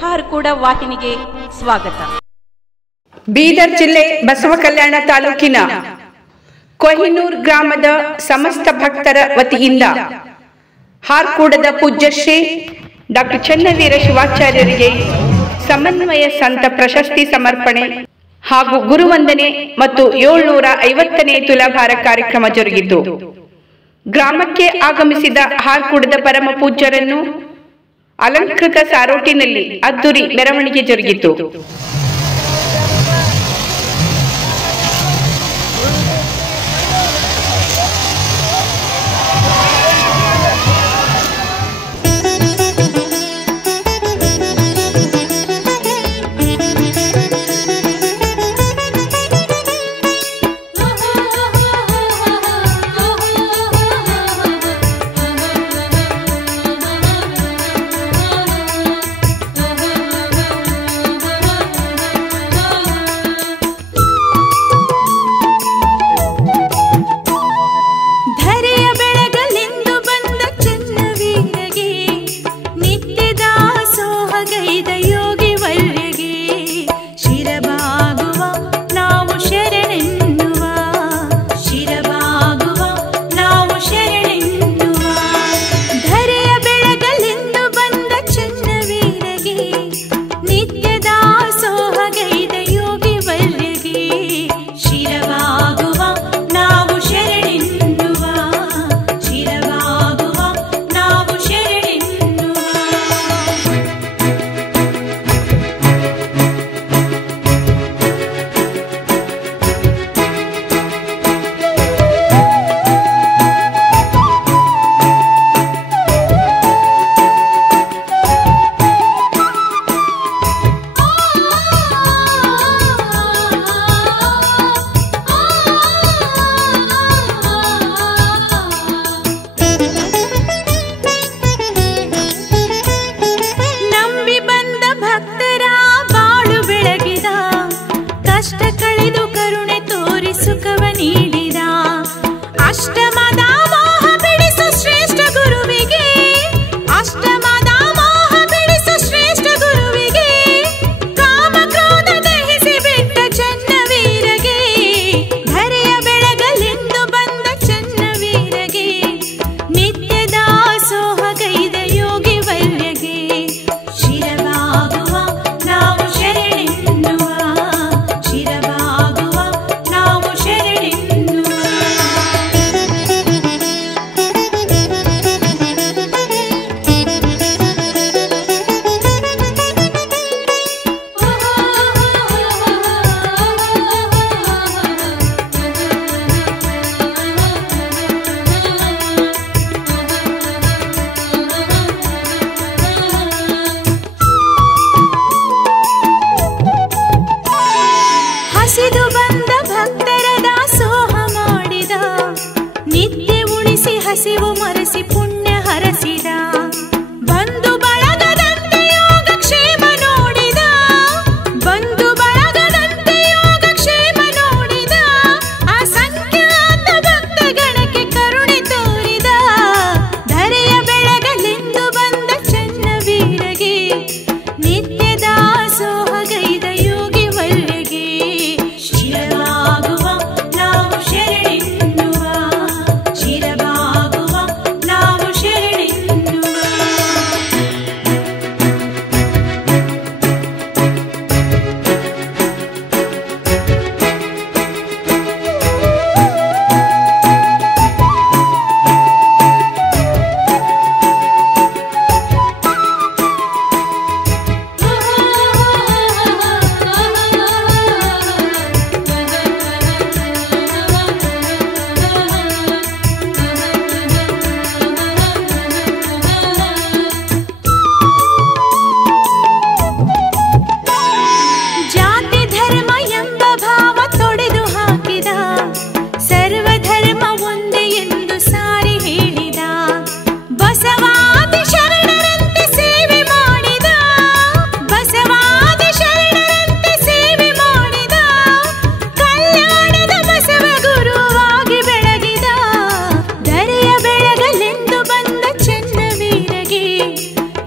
ಹಾರ್ಕೂಡ ವಾಹಿನಿಗೆ ಸ್ವಾಗತ. ಬೀದರ್ ಜಿಲ್ಲೆ ಬಸವಕಲ್ಯಾಣ ತಾಲೂಕಿನ ಕೊಹಿನೂರ್ ಗ್ರಾಮದ ಸಮಸ್ತ ಭಕ್ತರ ವತಿಯಿಂದ ಹಾರ್ಕೂಡದ ಪೂಜ್ಯ ಶ್ರೀ ಡಾಕ್ಟರ್ ಚನ್ನವೀರ ಶಿವಾಚಾರ್ಯರಿಗೆ ಸಮನ್ವಯ ಸಂತ ಪ್ರಶಸ್ತಿ ಸಮರ್ಪಣೆ ಹಾಗೂ ಗುರುವಂದನೆ ಮತ್ತು 750ನೇ ತುಲಾಭಾರ ಕಾರ್ಯಕ್ರಮ ಜರುಗಿತು. ಗ್ರಾಮಕ್ಕೆ ಆಗಮಿಸಿದ ಹಾರ್ಕೂಡದ ಪರಮ ಪೂಜ್ಯರನ್ನು ಅಲಂಕೃತ ಸಾರೋಟಿನಲ್ಲಿ ಅದ್ದೂರಿ ಮೆರವಣಿಗೆ ಜರುಗಿತು.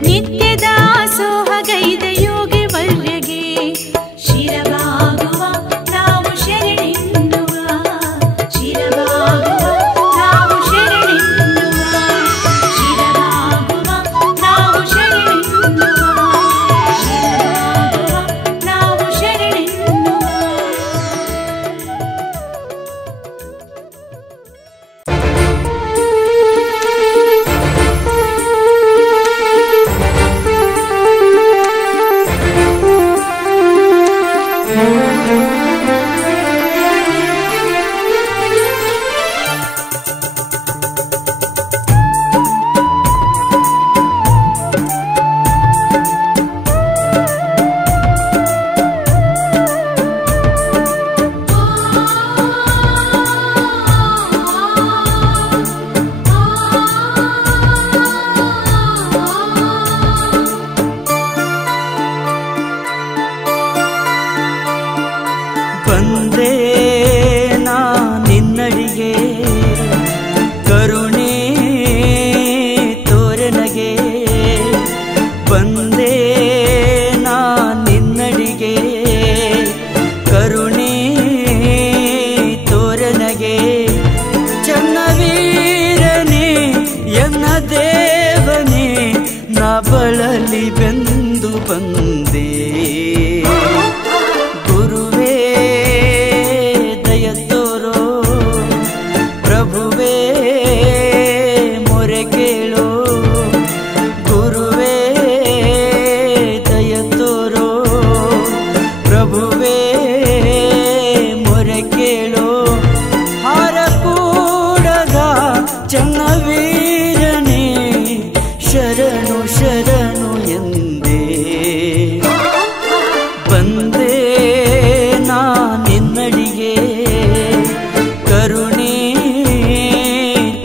ನಿತ್ಯ ದಾಸೋಹ ಗೈದ ಬಂದೇ ನಾ ನಿನ್ನಡಿಗೆ ಕರುಣೆ ತೋರನಗೆ ಚನ್ನವೀರನೇ ಎನ್ನ ದೇವನೇ ನಾ ಬಳಲಿ ಬೆಂದು ಬಂದೆ ಗುರುವೇ ದಯ ತೋರೋ ಪ್ರಭುವೇ ಮೊರೆ ಕೇಳೋ ಗುರುವೇ ದಯ ತೋರೋ ಪ್ರಭುವೇ ಮೊರೆ ಕೇಳೋ ಹಾರ ಕೂಡದ ಚನ್ನವೀರನೇ ಶರಣು ಶರಣು ಎಂದೇ ಬಂದೇ ನಾ ನಿನ್ನಡಿಗೆ ಕರುಣೆ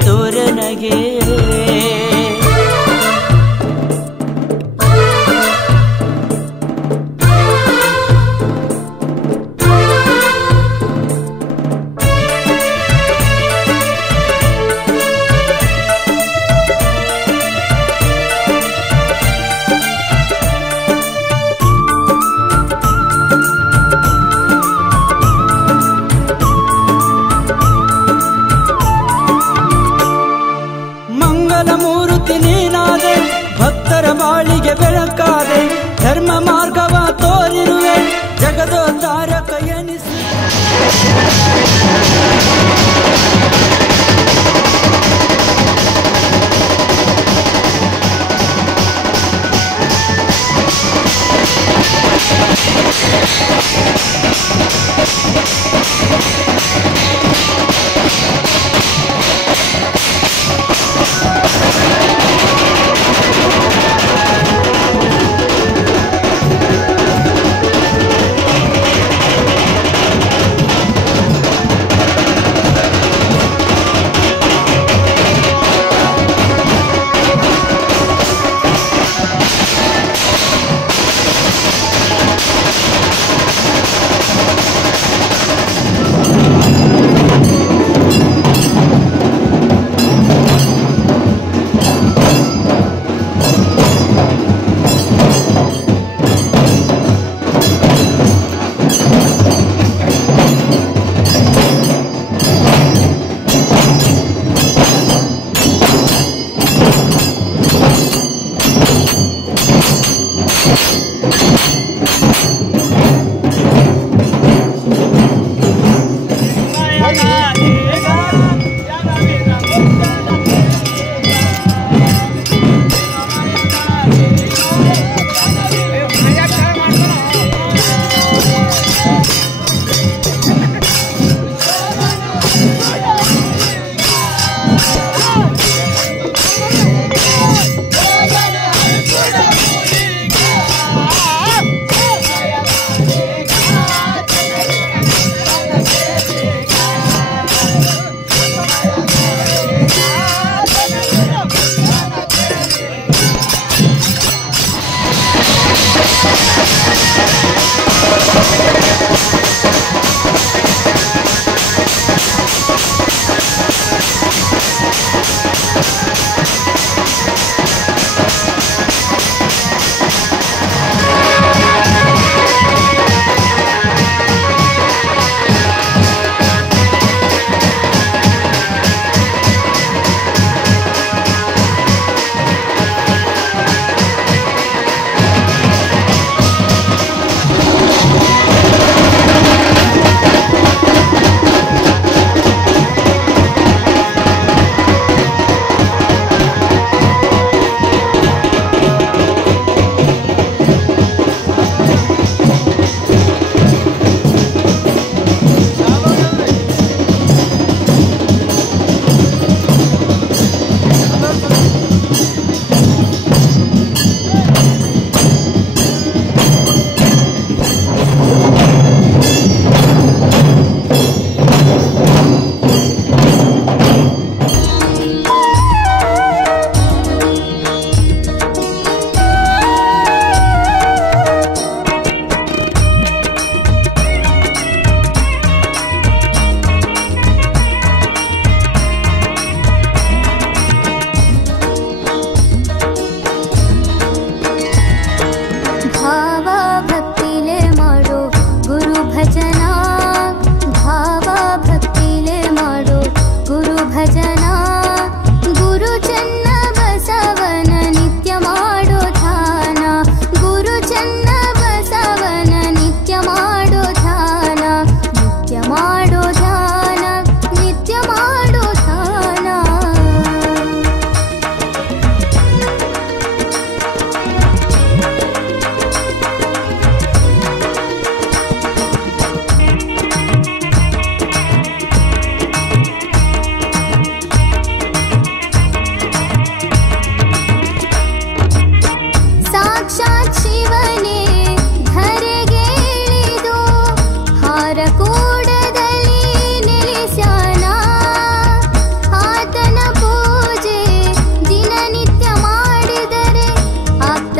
ತೋರನಗೆ ಮಂಗಲಮೂರ್ತಿ ನೀನಾದೆ ಭಕ್ತರ ಬಾಳಿಗೆ ಬೆಳಕಾದೆ ಧರ್ಮ ಮಾರ್ಗವ ತೋರಿರುವೆ ಜಗದೋದ್ಧಾರಕ ಎನಿಸಿ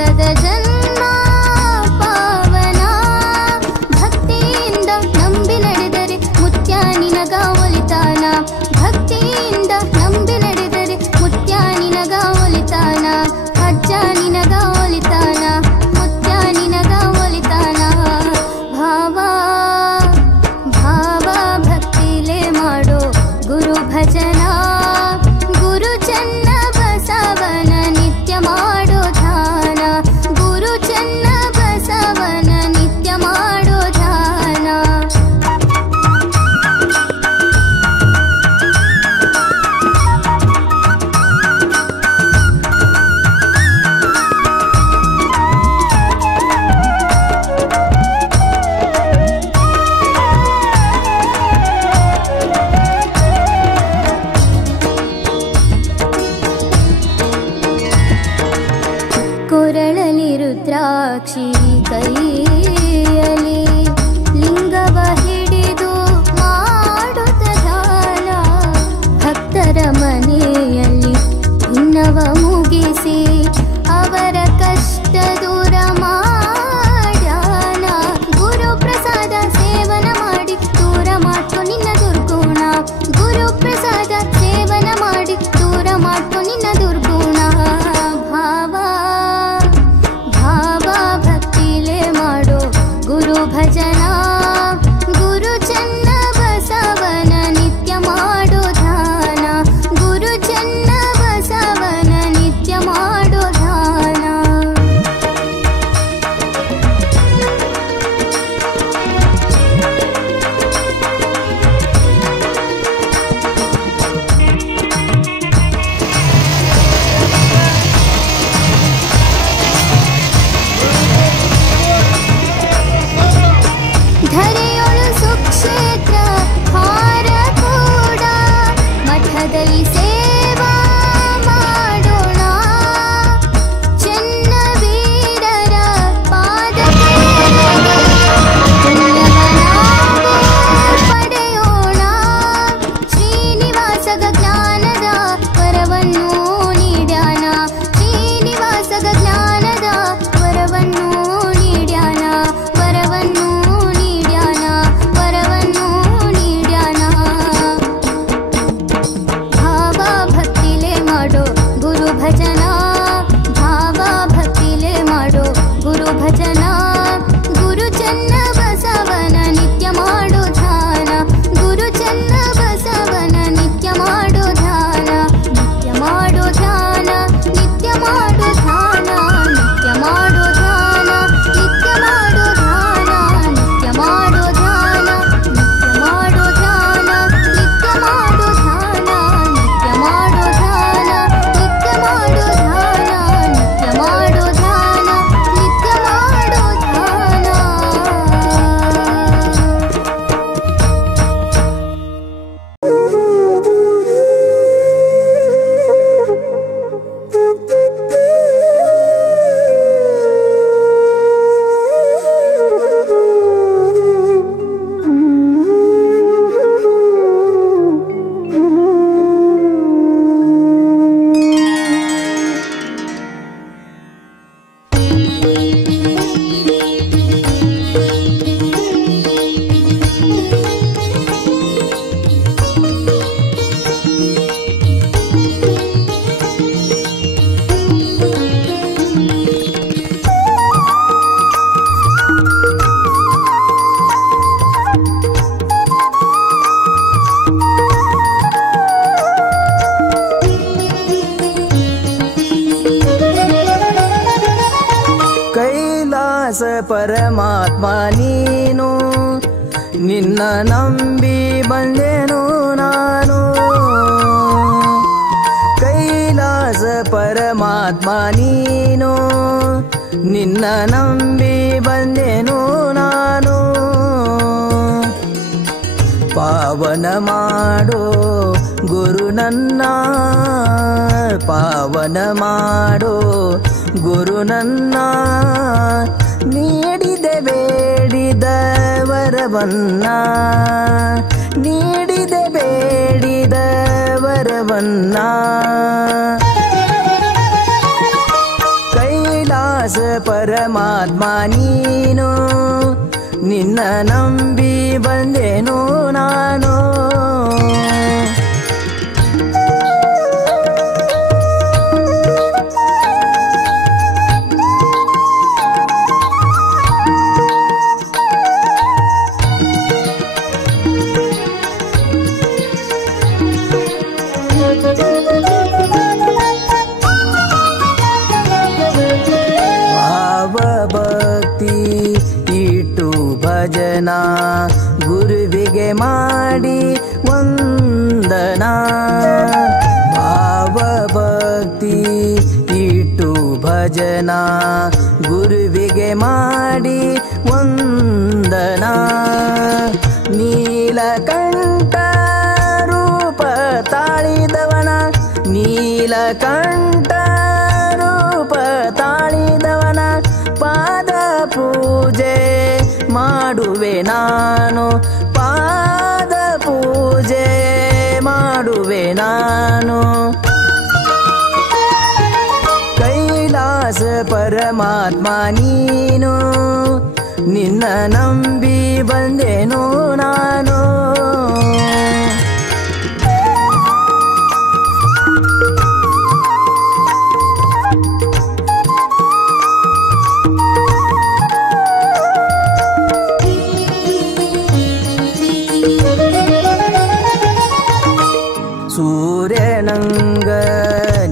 ಪಾಪದ ಜನ್ಮ ಪಾವನ ಭಕ್ತಿಯಿಂದ ನಂಬಿ ನಡೆದರೆ ಮುತ್ಯ ನಿನಗ ಒಲಿತಾನ ಭಕ್ತಿಯಿಂದ ನಂಬಿ ನಡೆದರೆ ಮುತ್ಯ ನಿನಗ ಒಲಿತಾನ ಅಜ್ಜ ನಿನಗ ಒಲಿತಾನ ಮುತ್ಯ ನಿನಗ ಒಲಿತಾನ ಭಾವ ಭಾವ ಭಕ್ತಿಲೇ ಮಾಡೋ ಗುರು ಭಜನ ಗುರು ಚನ್ನ ಬಸವನ ನಿತ್ಯ ಮಾಡೋ ಧ್ಯಾನ ಗುರು ಚನ್ನ ಬಸವನ ನಿತ್ಯ ಮಾಡೋ ಧ್ಯಾನ ಕೊರಳಲಿ ರುದ್ರಾಕ್ಷಿ ಕೈಯಲ್ಲಿ ಲಿಂಗವ ಹಿಡಿದು ಮಾಡುತ್ತ ಧ್ಯಾನ ಭಕ್ತರ ಮನೆಯಲ್ಲಿ ಇನ್ನವ ಮುಗಿಸಿ ಅವರ ಕಷ್ಟ ದೂರ ಮಾಡ್ಯಾನ ಗುರು ಪ್ರಸಾದ ಸೇವನ ಮಾಡಿ ದೂರ ಮಾಡ್ಕೊ ನಿನ್ನ ದುರ್ಗುಣ ಗುರು ಪ್ರಸಾದ ಸೇವನ ಮಾಡಿ ದೂರ ಮಾಡ್ಕೊ ನಿನ್ನ ದುರ್ಗುಣ ಭಾವ ಭಾವ ಭಕ್ತಿಲೇ ಮಾಡೋ ಗುರು ಭಜನ ಗುರು ಚನ್ನ ಬಸವನ ನಿತ್ಯ ಮಾಡೋ ಧ್ಯಾನ ಗುರು ಚನ್ನ ಬಸವನ ನಿತ್ಯ ಮಾಡೋ ಧ್ಯಾನ ಧರೆಯೊಳು ಸುಕ್ಷೇತ್ರ ಹಾರ ಕೂಡ ಮಠದಲ್ಲಿ ಸೇವಾ ಮಾಡೋಣ ಚೆನ್ನ ವೀರರ ಪಾದ ಪಡೆಯೋಣ ಶ್ರೀನಿವಾಸಗ ಜ್ಞಾನದ ವರವನ್ನು ನೀಡ್ಯಾನ ಶ್ರೀನಿವಾಸಗ ಜ್ಞಾನದ ವರವನ್ನು ನೀಡ್ಯಾನ ವರವನ್ನು ನೀಡ್ಯಾನ ವರವನ್ನು ನೀಡ್ಯಾನ ಭಾವ ಭಕ್ತಿಲೇ ಮಾಡೋ ಗುರು ಭಜನ ಭಾವ ಭಕ್ತಿಲೇ ಮಾಡೋ ಗುರು ಭಜನ ಗುರು ಚನ್ನ ಬಸವನ ನಿತ್ಯ ಮಾಡೋ ಧ್ಯಾನ ಗುರು ಚನ್ನ ಬಸವನ ನಿತ್ಯ ಮಾಡೋ ಧ್ಯಾನ ನಿತ್ಯ ಮಾಡೋ ಧ್ಯಾನ ನಿತ್ಯ ಮಾಡೋ ಧ್ಯಾನ ನಿತ್ಯ ಮಾಡೋ ಧ್ಯಾನ ನಿತ್ಯ ಮಾಡೋ ಧ್ಯಾನ ನಿತ್ಯ ಮಾಡೋ ಧ್ಯಾನ ನಿತ್ಯ ಮಾಡೋ ಧ್ಯಾನ ನಿತ್ಯ ಮಾಡೋ ಧ್ಯಾನ ನಿತ್ಯ ಮಾಡೋ ಧ್ಯಾನ ನಿತ್ಯ ಮಾಡೋ ಧ್ಯಾನ ನಿತ್ಯ ಮಾಡೋ ಧ್ಯಾನ ನಿತ್ಯ ಮಾಡೋ ಧ್ಯಾನ ಕೈಲಾಸ ಪರಮಾತ್ಮ ನೀನು ನಿನ್ನ ನಂಬಿ ಬಂದೆನು ನಾನು ಕೈಲಾಸ ಪರಮಾತ್ಮ ನೀನು ನಿನ್ನ ನಂಬಿ ಬಂದೆನು ನಾನು ಪಾವನ ಮಾಡೋ ಗುರು ನನ್ನ ಪಾವನ ಮಾಡೋ ಗುರು ನನ್ನ ನೀಡಿದೆ ಬೇಡಿದ ವರವನ್ನ ನೀಡಿದೆ ಬೇಡಿದ ವರವನ್ನ ಕೈಲಾಸ ಪರಮಾತ್ಮ ನೀನು ನಿನ್ನ ನಂಬಿ ಬಂದೆನು ನಾನು ಭಜನ ಗುರುವಿಗೆ ಮಾಡಿ ವಂದನಾ ಭಾವ ಭಕ್ತಿ ಇಟ್ಟು ಭಜನ ಗುರುವಿಗೆ ಮಾಡಿ ವಂದನಾ ನೀಲಕಂಠ ರೂಪ ತಾಳಿದವನ ನೀಲಕಂಠ ರೂಪ ತಾಳಿದವನ ಪಾದ ಪೂಜೆ ಮಾಡುವೆ ನಾನು ಪಾದ ಪೂಜೆ ಮಾಡುವೆ ನಾನು ಕೈಲಾಸ ಪರಮಾತ್ಮ ನೀನು ನಿನ್ನ ನಂಬಿ ಬಂದೆನು ನಾನು ಸೂರ್ಯನಂಗ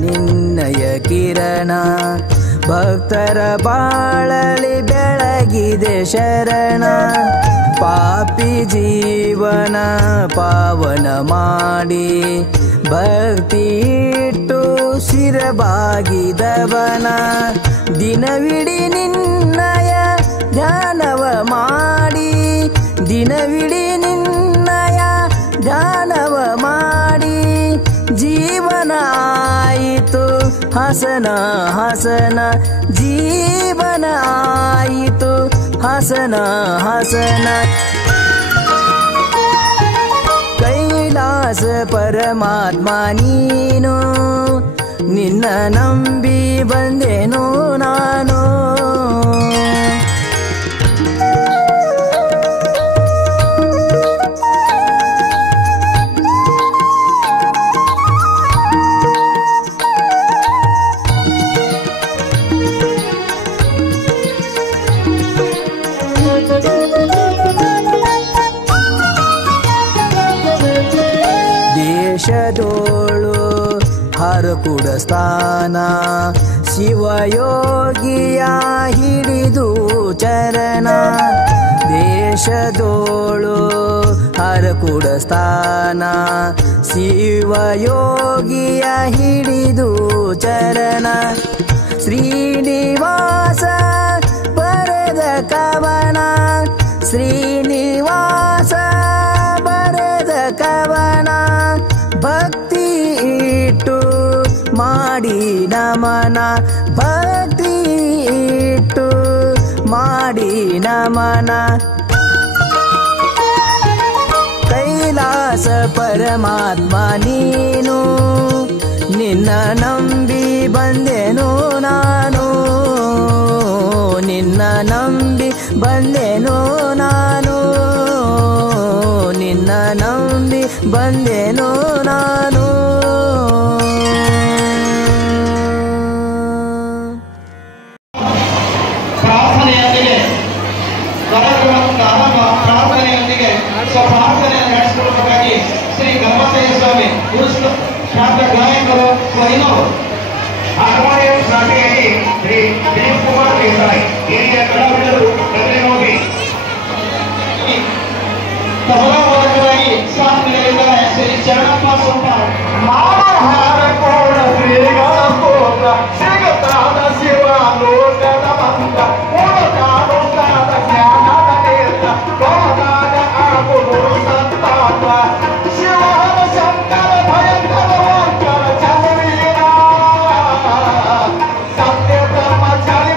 ನಿನ್ನಯ ಕಿರಣ ಭಕ್ತರ ಬಾಳಲಿ ಬೆಳಗಿದೆ ಶರಣ ಪಾಪಿ ಜೀವನ ಪಾವನ ಮಾಡಿ ಭಕ್ತಿ ಇಟ್ಟು ಶಿರಬಾಗಿದವನ ದಿನವಿಡೀ ನಿನ್ನಯ ಧ್ಯಾನವ ಮಾಡಿ ದಿನವಿಡೀ ನಿನ್ನಯ ಧ್ಯಾನವ ಮಾಡಿ ಜೀವನ ಆಯಿತು ಹಸನ ಹಸನ ಜೀವನ ಆಯಿತು ಹಸನ ಹಸನ ಕೈಲಾಸ ಪರಮಾತ್ಮ ನೀನು ನಿನ್ನ ನಂಬಿ ಬಂದೆನು ನಾನು ದೇಶದೋಳು ಹರಕುಡ ಸ್ಥಾನ ಶಿವಯೋಗಿಯ ಹಿಡಿದು ಚರಣ ದೇಶದೋಳು ಹರಕುಡ ಸ್ಥಾನ ಶಿವಯೋಗಿಯ ಹಿಡಿದು ಚರಣ ಶ್ರೀನಿವಾಸ ಬರೆದ ಕವನ ಶ್ರೀನಿವಾಸ ಬರೆದ ಕವನ ಭಕ್ತಿ ಇಟ್ಟು ಮಾಡಿ ನಮನ ಭಕ್ತಿ ಇಟ್ಟು ಮಾಡಿ ನಮನ ಕೈಲಾಸ ಪರಮಾತ್ಮ ನೀನು ನಿನ್ನ ನಂಬಿ ಬಂದೆನು ನಾನು ನಿನ್ನ ನಂಬಿ ಬಂದೆನು ನಾನು ನಿನ್ನ ನಂಬಿ ಬಂದೆನು ನಾನು ಪ್ರಾರ್ಥನೆಯೊಂದಿಗೆ ಪ್ರಾರ್ಥನೆಯೊಂದಿಗೆ ಸ್ವಪ್ರಾರ್ಥನೆಯನ್ನು ನಡೆಸಿಕೊಳ್ಳಬೇಕಾಗಿ ಶ್ರೀ ಗಮ್ಮಸಯ್ಯ ಸ್ವಾಮಿ ಶ್ರಾದ್ದ ಗಾಯಕರು ಕೊಹಿನೂರು ಹಾರ್ಮೋನಿಯಂ ಶಾಖೆಯಲ್ಲಿ ಶ್ರೀ ದಿಲೀಪ್ ಕುಮಾರ್ ದೇಸಾಯಿ ಹಿರಿಯ ಕಲಾವಿದರು ಕದರಿನೋಗಿ ತಬಲಾ ಮೂಲಕವಾಗಿ ಸಾಥ್ ನೀಡಲಿದ್ದಾರೆ ಶ್ರೀ ಶರಣಪ್ಪ ಸೋಪಾರ್ ಮಾನಹಾರ ಕೋಣ ಶ್ರೀಗಳ ಸ್ತೋತ್ರ ಸಿಗತಾದ ಶಿವ ಲೋಕದ ಮಂತ್ರ ಉಳಕಾಡುತ್ತಾದ ಜ್ಞಾನದ ನೇತ್ರ ಗೋದಾಗ ಆಗುವುದು ಸಂತಾಪ ಶಿವ ಶಂಕರ ಭಯಂಕರ ವಾಂಕರ ಚಲವೀರ ಸತ್ಯ ಧರ್ಮ ಚಳಿ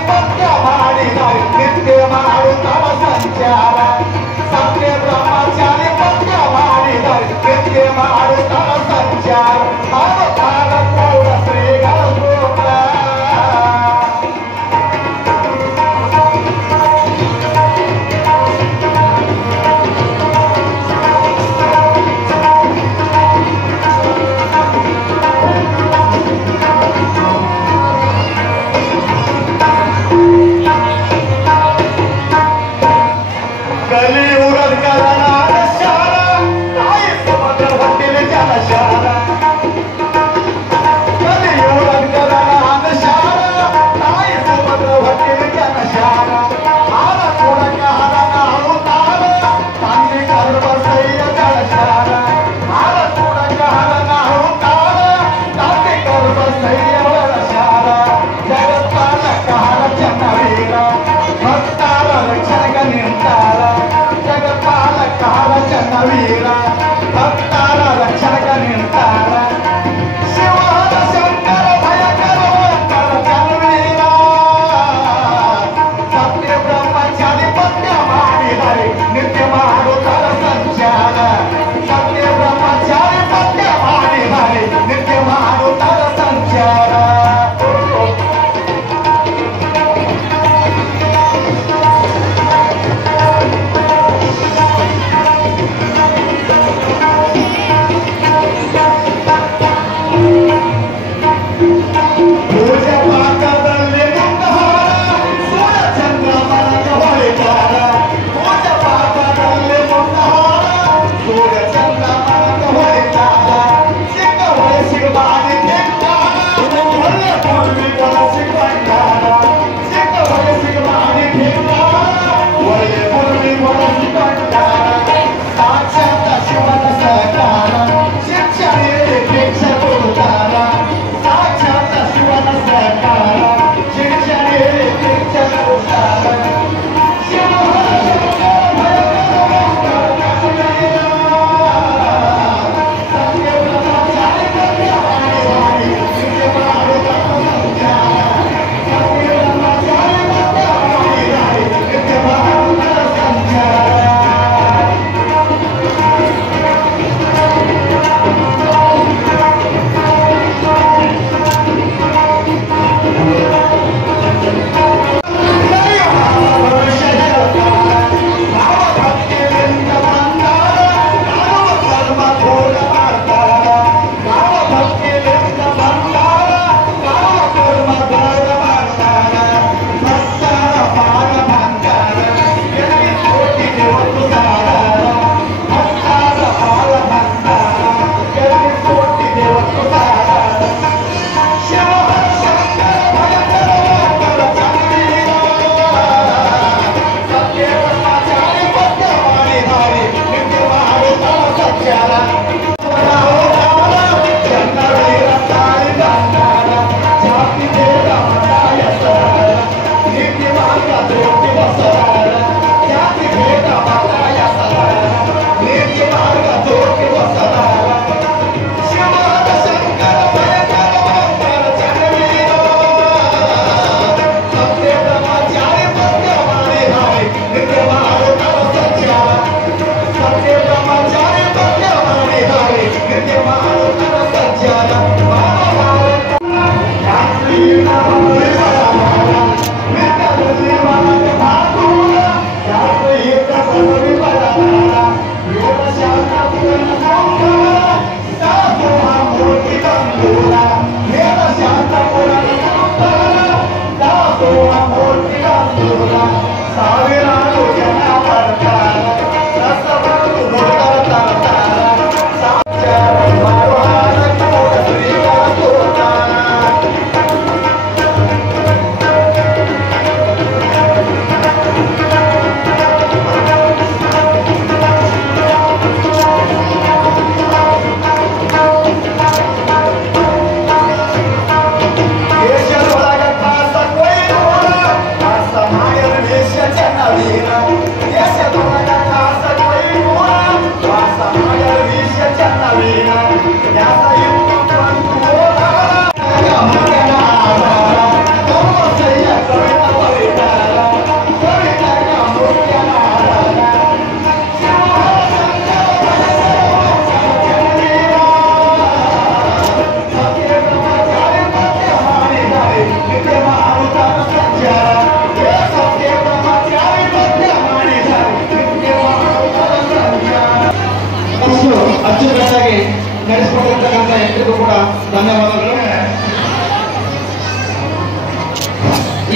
ಧನ್ಯವಾದಗಳು.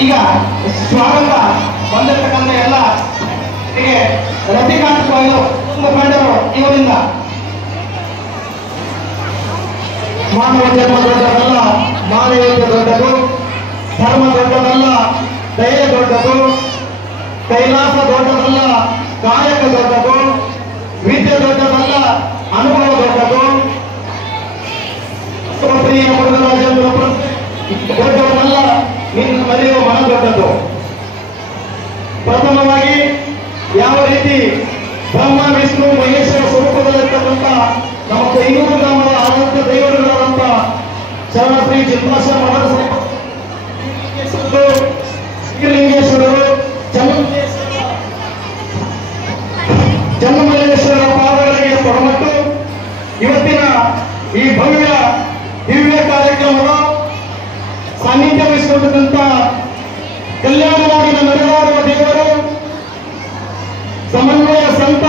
ಈಗ ಸ್ವಾಗತ ಬಂದಿರತಕ್ಕಂಥ ಎಲ್ಲ ರತಿಕಾಂತ್ ಮುಖಂಡರು ಇವರಿಂದ ಮಾನವ ಜನ್ಮ ದೊಡ್ಡದಲ್ಲ, ಮಾನವೀಯತೆ ದೊಡ್ಡದು, ಧರ್ಮ ದೊಡ್ಡದಲ್ಲ, ದಯೆ ದೊಡ್ಡದು, ಕೈಲಾಸ ದೊಡ್ಡದಲ್ಲ, ಕಾಯಕ ದೊಡ್ಡದು, ವಿದ್ಯೆ ದೊಡ್ಡದಲ್ಲ, ಅನುಭವ ದೊಡ್ಡದು, ಪ್ರಿಯ ಮುರುಘರಾಜೇಂದ್ರ ದೊಡ್ಡವನಲ್ಲ, ನಿನ್ನ ಮರೆಯುವ ಮನ ದೊಡ್ಡದು. ಪ್ರಥಮವಾಗಿ ಯಾವ ರೀತಿ ಬ್ರಹ್ಮ ವಿಷ್ಣು ಮಹೇಶ್ವರ ಸ್ವರೂಪದಲ್ಲಿರ್ತಕ್ಕಂಥ ನಮ್ಮ ಕೊಯ್ನೂರು ಗ್ರಾಮದ ಆರಾಧ್ಯ ದೈವಗಳಾದಂಥ ಶರಣ ಶ್ರೀ ಚಿಂತಾಶ್ರಮ ಮಠದ ಶ್ರೀಲಿಂಗೇಶ್ವರರು ಚನ್ನಮಲ್ಲೇಶ್ವರರ ಪಾದಗಳಿಗೆ ಕೊಡಮಟ್ಟು ಇವತ್ತಿನ ಈ ಭವ್ಯ ದಿವ್ಯ ಕಾರ್ಯಕ್ರಮದ ಸಾನ್ನಿಧ್ಯ ವಹಿಸಿಕೊಂಡಿದ್ದಂಥ ಕಲ್ಯಾಣ ನಾಡಿನ ನಡೆದಾಡುವ ದೇವರು, ಸಮನ್ವಯ ಸಂತ,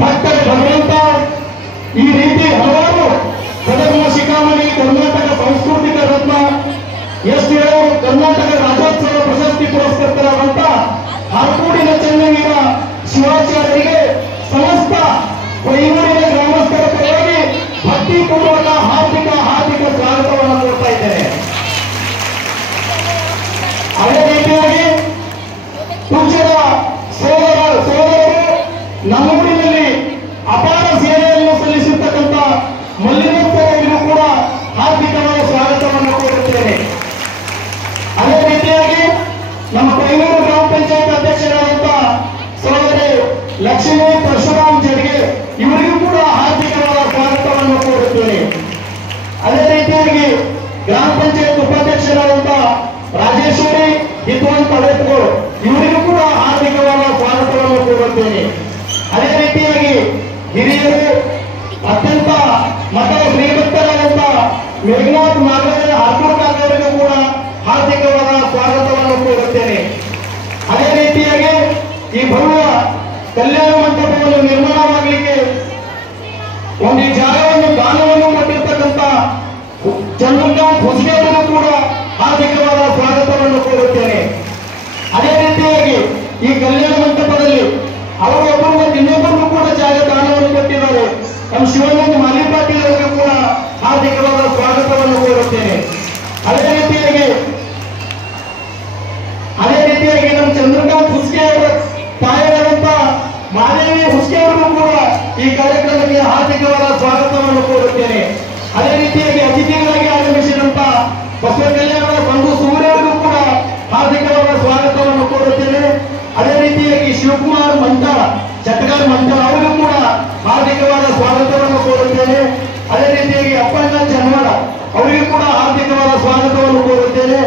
ಭಕ್ತರ ಭಗವಂತ, ಈ ರೀತಿ ಹಲವಾರು ಗದಗ ಶಿಖಾಮಣಿ, ಕರ್ನಾಟಕ ಸಾಂಸ್ಕೃತಿಕ ರತ್ನ, ಎಸ್ ಕರ್ನಾಟಕ ರಾಜ್ಯೋತ್ಸವ ಪ್ರಶಸ್ತಿ ಪುರಸ್ಕೃತರಾದಂಥ ಹಾರ್ಕೂಡಿನ ಚೆನ್ನವೀರ ಶಿವಾಚಾರ್ಯರಿಗೆ ಸಮಸ್ತ ಕೊಯ್ಯೂರಿನ ಗ್ರಾಮಸ್ಥರ ಪರವಾಗಿ ಭಕ್ತಿಪೂರ್ವಕ ಹಾರ್ದಿಕ ಸ್ವಾಗತವನ್ನು ಕೊಡ್ತಾ ಇದ್ದೇನೆ. ಅದೇ ರೀತಿಯಾಗಿ ಪೂಜ್ಯರ ಸೋದರರು ನಮ್ಮೂರಿನಲ್ಲಿ ಅಪಾರ ಸೇವೆಯನ್ನು ಸಲ್ಲಿಸಿರ್ತಕ್ಕಂಥ ಮಲ್ಲಿನೇಶ್ವರರಿಗೂ ಕೂಡ ಹಾರ್ದಿಕವಾದ ಸ್ವಾಗತವನ್ನು ಕೋರುತ್ತೇನೆ. ಅದೇ ರೀತಿಯಾಗಿ ನಮ್ಮ ಕೊಯ್ಯೂರು ಗ್ರಾಮ ಪಂಚಾಯತ್ ಅಧ್ಯಕ್ಷರಾದಂಥ ಸೋದರಿ ಲಕ್ಷ್ಮೀ ಪರಶುರಾಮ್ ಜಡ್ಗೆ ಇವರಿಗೂ ಕೂಡ ಹಾರ್ದಿಕವಾದ ಸ್ವಾಗತವನ್ನು ಕೋರುತ್ತೇನೆ. ಅದೇ ರೀತಿಯಾಗಿ ಗ್ರಾಮ ಪಂಚಾಯತ್ ಉಪಾಧ್ಯಕ್ಷರಾದಂಥ ರಾಜೇಶ್ವರಿ ಹಿತ್ವಂತ್ ಅಡೆತ್ಗಳು ಇವರಿಗೂ ಕೂಡ ಹಾರ್ದಿಕವಾದ ಸ್ವಾಗತವನ್ನು ಕೋರುತ್ತೇನೆ. ಅದೇ ರೀತಿಯಾಗಿ ಹಿರಿಯರು ಅತ್ಯಂತ ಮಠದ ಶ್ರೀಭಕ್ತರಾದಂಥ ಮೇಘನಾಥ್ ನಾಗರಾಜ ಹಾರ್ಕೂರ್ಕಾರವರಿಗೂ ಕೂಡ ಹಾರ್ದಿಕವಾದ ಸ್ವಾಗತವನ್ನು ಕೋರುತ್ತೇನೆ. ಅದೇ ರೀತಿಯಾಗಿ ಈ ಭವ್ಯ ಕಲ್ಯಾಣ ಮಂಟಪವನ್ನು ನಿರ್ಮಾಣವಾಗಲಿಕ್ಕೆ ಒಂದು ಜಾಗವನ್ನು ದಾನವನ್ನು ಕೊಟ್ಟಿರ್ತಕ್ಕಂಥ ಚಂದ್ರಕಾಂತ್ ಹೊಸಗೇರಿಗೂ ಕೂಡ ಹಾರ್ದಿಕವಾದ ಸ್ವಾಗತವನ್ನು ಕೋರುತ್ತೇನೆ. ಅದೇ ರೀತಿಯಾಗಿ ಈ ಕಲ್ಯಾಣ ಮಂಟಪದಲ್ಲಿ ಅವರೊಬ್ಬರು ಮತ್ತು ಇನ್ನೊಬ್ಬರಿಗೂ ಕೂಡ ಜಾಗ ದಾನವನ್ನು ಕೊಟ್ಟಿದ್ದಾರೆ. ನಮ್ಮ ಶಿವಾನಂದ ಮಾಲಿ ಪಾಟೀಲ್ ಅವರಿಗೂ ಕೂಡ ಹಾರ್ದಿಕವಾದ ಸ್ವಾಗತವನ್ನು ಕೋರುತ್ತೇನೆ. ಅದೇ ರೀತಿಯಾಗಿ ನಮ್ಮ ಚಂದ್ರಕಾಂತ್ ಹುಸ್ಕೆ ಅವರ ತಾಯಿಯಾದಂಥ ಮಾದೇವಿ ಹುಸ್ಕೆ ಅವರಿಗೂ ಕೂಡ ಈ ಕಾರ್ಯಕ್ರಮಕ್ಕೆ ಹಾರ್ದಿಕವಾದ ಸ್ವಾಗತವನ್ನು ಕೋರುತ್ತೇನೆ. ಅದೇ ರೀತಿಯಾಗಿ ಅತಿಥಿಗಳಾಗಿ ಆಗಮಿಸಿದಂಥ ಬಸವ ಕಲ್ಯಾಣದ ಸಂಘು ಸೂರ್ಯರಿಗೂ ಕೂಡ ಹಾರ್ದಿಕವಾದ ಸ್ವಾಗತವನ್ನು ಕೋರುತ್ತೇನೆ. ಅದೇ ರೀತಿಯಾಗಿ ಶಿವಕುಮಾರ್ ಮಂಟಾಳ, ಚಟ್ಗಾರ್ ಮಂಟಾಳ ಅವರಿಗೂ ಕೂಡ ಹಾರ್ದಿಕವಾದ ಸ್ವಾಗತವನ್ನು ಕೋರುತ್ತೇನೆ. ಅದೇ ರೀತಿಯಾಗಿ ಅಪ್ಪಣ್ಣ ಚನ್ವಾಡ ಅವರಿಗೂ ಕೂಡ ಹಾರ್ದಿಕವಾದ ಸ್ವಾಗತವನ್ನು ಕೋರುತ್ತೇನೆ.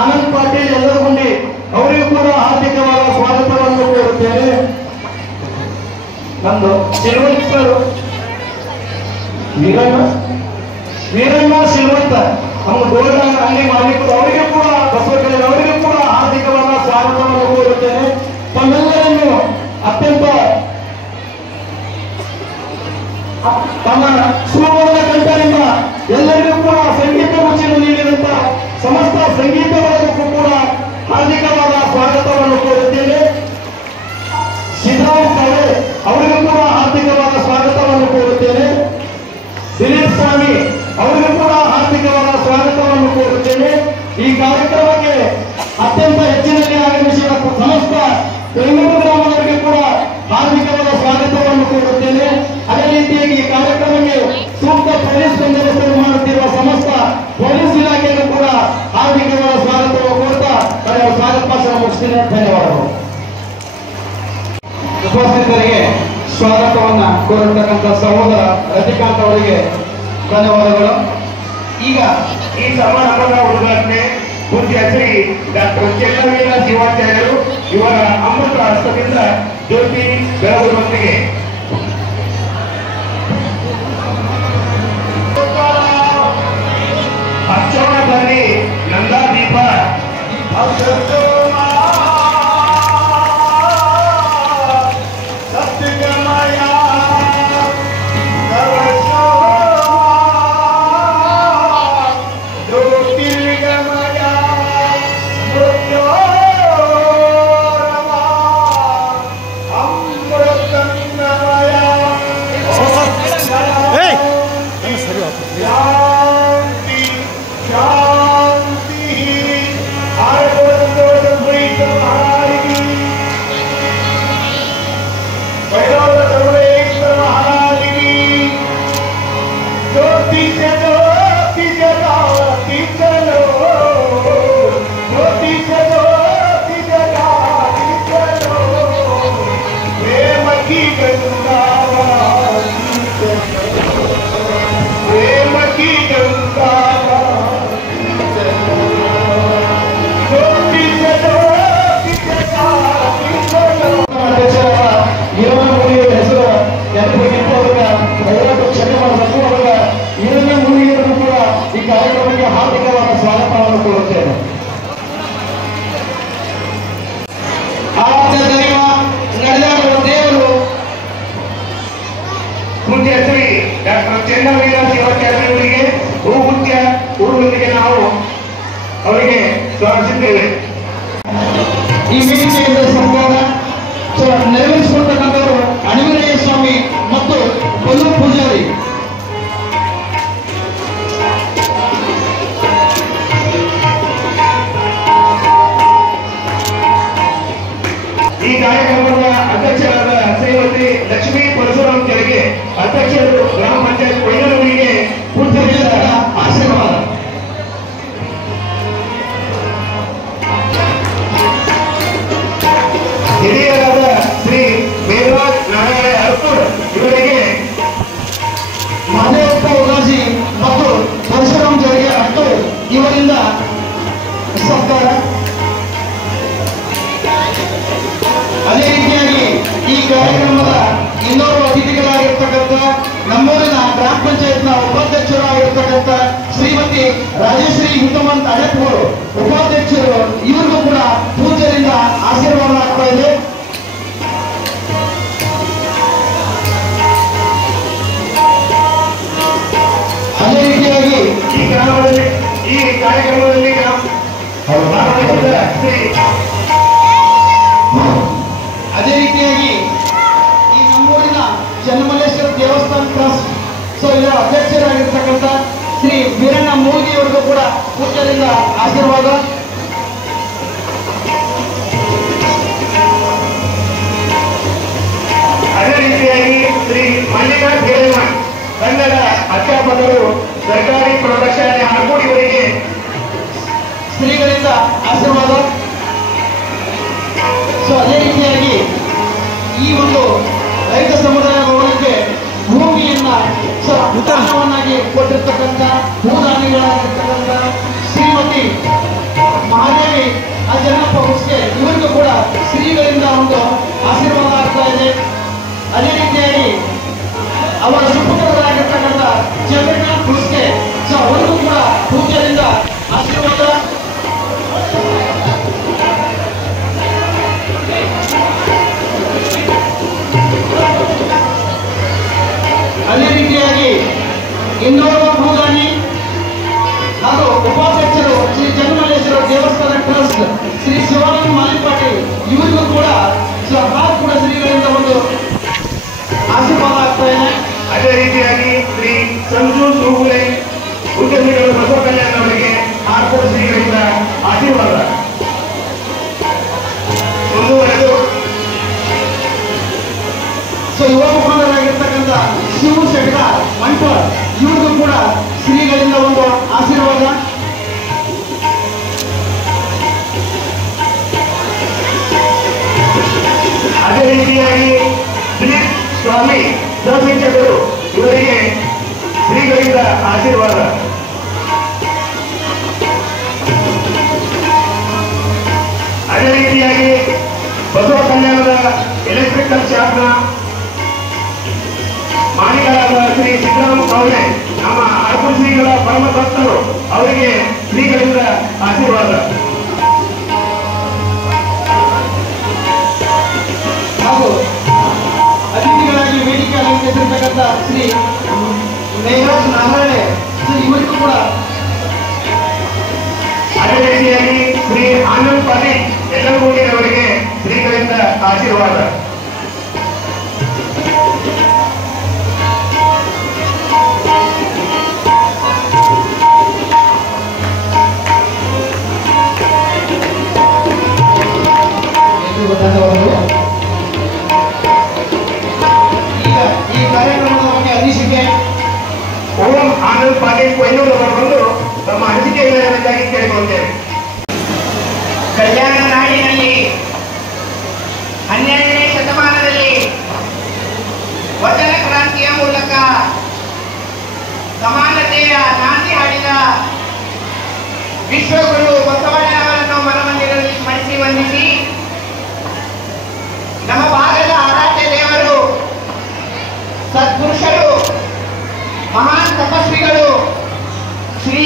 ಆನಂದ್ ಪಾಟೀಲ್ ಎಲ್ಲರಗುಂಡಿ ಅವರಿಗೂ ಕೂಡ ಹಾರ್ದಿಕವಾದ ಸ್ವಾಗತವನ್ನು ಕೋರುತ್ತೇನೆ. ನಂದು ಸಿಲ್ವಂತ್ ಸರ್ ವೀರಣ್ಣ ಸಿಲ್ವಂತ ನಮ್ಮ ಗೋಲ್ಡ್ ಅಂಗಡಿ ಮಾಲೀಕರು ಅವರಿಗೂ ಕೂಡ ಬಸವ ಕಲ್ಯಾಣ ಅವರಿಗೂ ಕೂಡ ಹಾರ್ದಿಕವಾದ ಸ್ವಾಗತವನ್ನು ಕೋರುತ್ತೇನೆ. ತಮ್ಮೆಲ್ಲರನ್ನು ಅತ್ಯಂತ ತಮ್ಮ ಸುಮಧುರ ಕಂಠದಿಂದ ಎಲ್ಲರಿಗೂ ಕೂಡ ಸಂಗೀತ ರುಚಿಯನ್ನು ನೀಡಿದಂತ ಸಮಸ್ತ ಸಂಗೀತ ವರ್ಗಕ್ಕೂ ಕೂಡ ಹಾರ್ದಿಕವಾದ ಸ್ವಾಗತವನ್ನು ಕೋರುತ್ತೇನೆ. ಸಿದ್ದರಾಮ್ ಕಾಳೆ ಅವರಿಗೂ ಕೂಡ ಹಾರ್ದಿಕವಾದ ಸ್ವಾಗತವನ್ನು ಕೋರುತ್ತೇನೆ. ದಿಲೀಪ್ ಸ್ವಾಮಿ ಅವರಿಗೂ ಕೂಡ ಹಾರ್ದಿಕವಾದ ಸ್ವಾಗತವನ್ನು ಕೋರುತ್ತೇನೆ. ಈ ಕಾರ್ಯಕ್ರಮಕ್ಕೆ ಅತ್ಯಂತ ಹೆಚ್ಚಿನಲ್ಲಿ ಆಗಮಿಸಿದ ಸಮಸ್ತ ಕೊಯ್ನೂರು ಗ್ರಾಮದವರಿಗೆ ಕೂಡ ಹಾರ್ದಿಕವಾದ ಸ್ವಾಗತವನ್ನು ಕೋರುತ್ತೇನೆ. ಅದೇ ರೀತಿಯಾಗಿ ಈ ಕಾರ್ಯಕ್ರಮಕ್ಕೆ ಸೂಕ್ತ ಪೊಲೀಸ್ ಬಂದೋಬಸ್ತನ್ನು ಮಾಡುತ್ತಿರುವ ಸಮಸ್ತ ಪೊಲೀಸ್ ಇಲಾಖೆಗೂ ಕೂಡ ಹಾರ್ದಿಕವಾದ ಸ್ವಾಗತವನ್ನು ಕೋರುತ್ತಾ ನನ್ನ ಸ್ವಾಗತ ಭಾಷಣ ಮುಗಿಸ್ತೀನಿ. ಧನ್ಯವಾದಗಳು. ಉಪಸ್ಥಿತರಿಗೆ ಸ್ವಾಗತವನ್ನ ಕೋರಿರ್ತಕ್ಕಂಥ ಸಹೋದರ ರತಿಕಾಂತ್ ಅವರಿಗೆ ಧನ್ಯವಾದಗಳು. ಈಗ ಈ ಸಮಾರಂಭದ ಉದ್ಘಾಟನೆ ಪೂಜ್ಯ ಶ್ರೀ ಡಾಕ್ಟರ್ ಚೆನ್ನವೀರ ಶಿವಾಚಾರ್ಯರು ಇವರ ಅಮೃತ ಹಸ್ತದಿಂದ ಜ್ಯೋತಿ ಬೆಳಗುವಂತೆಗೆ ಹಚ್ಚೋಣ ಬನ್ನಿ ನಂದಾದೀಪ. ಸತ್ಯಗಮಯ ಚೆನ್ನವೀರ ಶಿವಾಚಾರ್ಯವರಿಗೆ ಹೂಗುಚ್ಛ ಹೂವಿನೊಂದಿಗೆ ನಾವು ಅವರಿಗೆ ಸ್ವಾಗತಿಸಿದ್ದೇವೆ. ಈ ವೇದಿಕೆಯಿಂದ ಸಂವಾದ ನೆರವೇರಿಸಿಕೊಳ್ತಕ್ಕಂಥವರು ಅಣಿವೀರಯ್ಯ ಸ್ವಾಮಿ ಮತ್ತು ಕೊಲ್ಲು ಪೂಜಾರಿ. ಈ ಕಾರ್ಯಕ್ರಮದ ಅಧ್ಯಕ್ಷರಾದ ಶ್ರೀಮತಿ ಲಕ್ಷ್ಮೀ ಪರಶುರಾಮ್ ಕೆರೆಗೆ ಅಧ್ಯಕ್ಷರು ಗ್ರಾಮ ಪಂಚಾಯತ್ ಕೊಯ್ಲೂರಿಗೆ ಪೂಜ್ಯರ ಆಶೀರ್ವಾದ. ಹಿರಿಯರಾದ ಶ್ರೀ ಮೇಘರಾಜ್ ನಾರಾಯಣ ಅರ್ಪೂರ್ ಇವರಿಗೆ ಮಹದೇವಪ್ಪ ಉಗಾಸಿ ಮತ್ತು ಪರಶುರಾಮ್ ಜರಿಗೆ ಅಟ್ಟು ಇವರಿಂದ ಸತ್ಕಾರ. ಅದೇ ರೀತಿಯಾಗಿ ಈ ಕಾರ್ಯಕ್ರಮದ ಇನ್ನೋರ್ವ ಅತಿಥಿಗಳಾಗಿರ್ತಕ್ಕಂಥ ನಮ್ಮೂರಿನ ಗ್ರಾಮ ಪಂಚಾಯತ್ನ ಉಪಾಧ್ಯಕ್ಷರಾಗಿರ್ತಕ್ಕಂಥ ಶ್ರೀಮತಿ ರಾಜಶ್ರೀ ಹಿತಮಂತ್ ಅಡಪೂರು ಉಪಾಧ್ಯಕ್ಷರು, ಇವರಿಗೂ ಕೂಡ ಪೂಜ್ಯರಿಂದ ಆಶೀರ್ವಾದ ಆಗ್ತಾ ಇದೆ. ಅದೇ ರೀತಿಯಾಗಿ ಈ ಗ್ರಾಮದಲ್ಲಿ ಈ ಕಾರ್ಯಕ್ರಮದಲ್ಲಿ ಅದೇ ರೀತಿಯಾಗಿ ಈ ನಮ್ಮೂರಿನ ಚನ್ನಮಲ್ಲೇಶ್ವರ ದೇವಸ್ಥಾನ ಟ್ರಸ್ಟ್ ಇದರ ಅಧ್ಯಕ್ಷರಾಗಿರ್ತಕ್ಕಂಥ ಶ್ರೀ ವೀರಣ್ಣ ಮೂಗಿ ಅವರಿಗೂ ಕೂಡ ಪೂಜ್ಯರಿಂದ ಆಶೀರ್ವಾದ. ಅದೇ ರೀತಿಯಾಗಿ ಶ್ರೀ ಮಲ್ಲಿಕಾರ್ಜುನ ಹಿರೇಮಠ್ ಕನ್ನಡ ಅಧ್ಯಾಪಕರು ಸರ್ಕಾರಿ ಪ್ರೌಢಶಾಲೆ ಹಾರ್ಕೋಡ್ ಇವರಿಗೆ ಶ್ರೀಗಳಿಂದ ಆಶೀರ್ವಾದ. ಅದೇ ರೀತಿಯಾಗಿ ಈ ಒಂದು ರೈತ ಸಮುದಾಯ ಭವನಕ್ಕೆ ಭೂಮಿಯನ್ನ ಉತ್ತರವನ್ನಾಗಿ ಕೊಟ್ಟಿರ್ತಕ್ಕಂಥ ಭೂದಾನಿಗಳಾಗಿರ್ತಕ್ಕಂಥ ಶ್ರೀಮತಿ ಮಹಾದೇವಿ ಅಜ್ಜನಪ್ಪ ಹುಸ್ಕೆ ಇವರಿಗೂ ಕೂಡ ಶ್ರೀಗಳಿಂದ ಒಂದು ಆಶೀರ್ವಾದ ಆಗ್ತಾ ಇದೆ. ಅದೇ ರೀತಿಯಾಗಿ ಅವರ ಸುಪುತ್ರರಾಗಿರ್ತಕ್ಕಂಥ ಜಗನ್ನಾಥ್ ಹುಸ್ಕೆ ಅವರಿಗೂ ಕೂಡ ಪೂಜ್ಯರಿಂದ ಆಶೀರ್ವಾದ. ಅದೇ ರೀತಿಯಾಗಿ ಇನ್ನೋರ್ವ ಭೂದಾನಿ ಹಾಗೂ ಉಪಾಧ್ಯಕ್ಷರು ಶ್ರೀ ಚನ್ನಮಲ್ಲೇಶ್ವರ ದೇವಸ್ಥಾನ ಟ್ರಸ್ಟ್ ಶ್ರೀ ಶಿವಾನಂದ ಮಾಲಿಕ್ ಪಾಟೀಲ್ ಇವರಿಗೂ ಕೂಡ ಕೂಡ ಶ್ರೀಗಳಿಂದ ಒಂದು ಆಶೀರ್ವಾದ ಆಗ್ತಾ ಇದೆ. ಅದೇ ರೀತಿಯಾಗಿ ಶ್ರೀ ಸಂಜು ಸೂಗುಲೆ ಉದ್ಯಮಿಗಳು ಬಸವ ಕಲ್ಯಾಣ ಅವರಿಗೆ ಹಾರ್ಕೋಡ್ ಶ್ರೀಗಳಿಂದ ಆಶೀರ್ವಾದ. ಮುಂದುವರೆದು ಯುವ ಮುಖಂಡರಾಗಿರ್ತಕ್ಕಂಥ ಶಿವು ಶೆಟ್ಟಾರ್ ಮಂಟೋರ್ ಇವ್ರಿಗೂ ಕೂಡ ಶ್ರೀಗಳಿಂದ ಒಂದು ಆಶೀರ್ವಾದ. ಅದೇ ರೀತಿಯಾಗಿ ದಿಲೀಪ್ ಸ್ವಾಮಿ ಸಹಶಿಕ್ಷಕರು ಇವರಿಗೆ ಶ್ರೀಗಳಿಂದ ಆಶೀರ್ವಾದ. ಅದೇ ರೀತಿಯಾಗಿ ಬಸವ ಕಲ್ಯಾಣದ ಎಲೆಕ್ಟ್ರಿಕಲ್ ಶಾಪ್ನ ಮಾಲೀಕರಾದ ಶ್ರೀ ಸಿದ್ದರಾಮ ಕವಳೆ ನಮ್ಮ ಅರ್ಪು ಶ್ರೀಗಳ ಪರಮ ಭಕ್ತರು ಅವರಿಗೆ ಶ್ರೀಗಳಿಂದ ಆಶೀರ್ವಾದ. ಹಾಗೂ ಅತಿಥಿಗಳಾಗಿ ವೇದಿಕೆ ಅಲಂಕರಿಸಿರ್ತಕ್ಕಂಥ ಶ್ರೀ ಮೇಘರಾಜ್ ನಾರಾಯಣ ಇವರಿಗೂ ಕೂಡ. ಅದೇ ರೀತಿಯಾಗಿ ಶ್ರೀ ಆನಂದ್ ಪಾಟೀಲ್ ಎಲ್ಲರೂರಿನವರಿಗೆ ಶ್ರೀಗಳಿಂದ ಆಶೀರ್ವಾದ. ಈಗ ಈ ಕಾರ್ಯಕ್ರಮದ ಬಗ್ಗೆ ಅನಿಸಿಕೆ ಓಂ ಆನಂದ್ ಪಾಟೀಲ್ ಕೊಯ್ಲೂರು ಅವರು ಬಂದು ತಮ್ಮ ಅನಿಸಿಕೆಗಳನ್ನಾಗಿ ಕೇಳಿಕೊಳ್ಳುತ್ತೇವೆ. ಕಲ್ಯಾಣ ನಾಡಿನಲ್ಲಿ 12ನೇ ಶತಮಾನದಲ್ಲಿ ವಚನ ಕ್ರಾಂತಿಯ ಮೂಲಕ ಸಮಾನತೆಯ ನಾಂದಿ ಹಾಡಿದ ವಿಶ್ವಗುರು ಬಸವಣ್ಣನವರನ್ನು ಮನಮಂದಿರದಲ್ಲಿ ಸ್ಮರಿಸಿ ವಂದಿಸಿ ನಮ್ಮ ಭಾಗದ ಆರಾಧ್ಯ ದೇವರು, ಸತ್ಪುರುಷರು, ಮಹಾನ್ ತಪಸ್ವಿಗಳು ಶ್ರೀ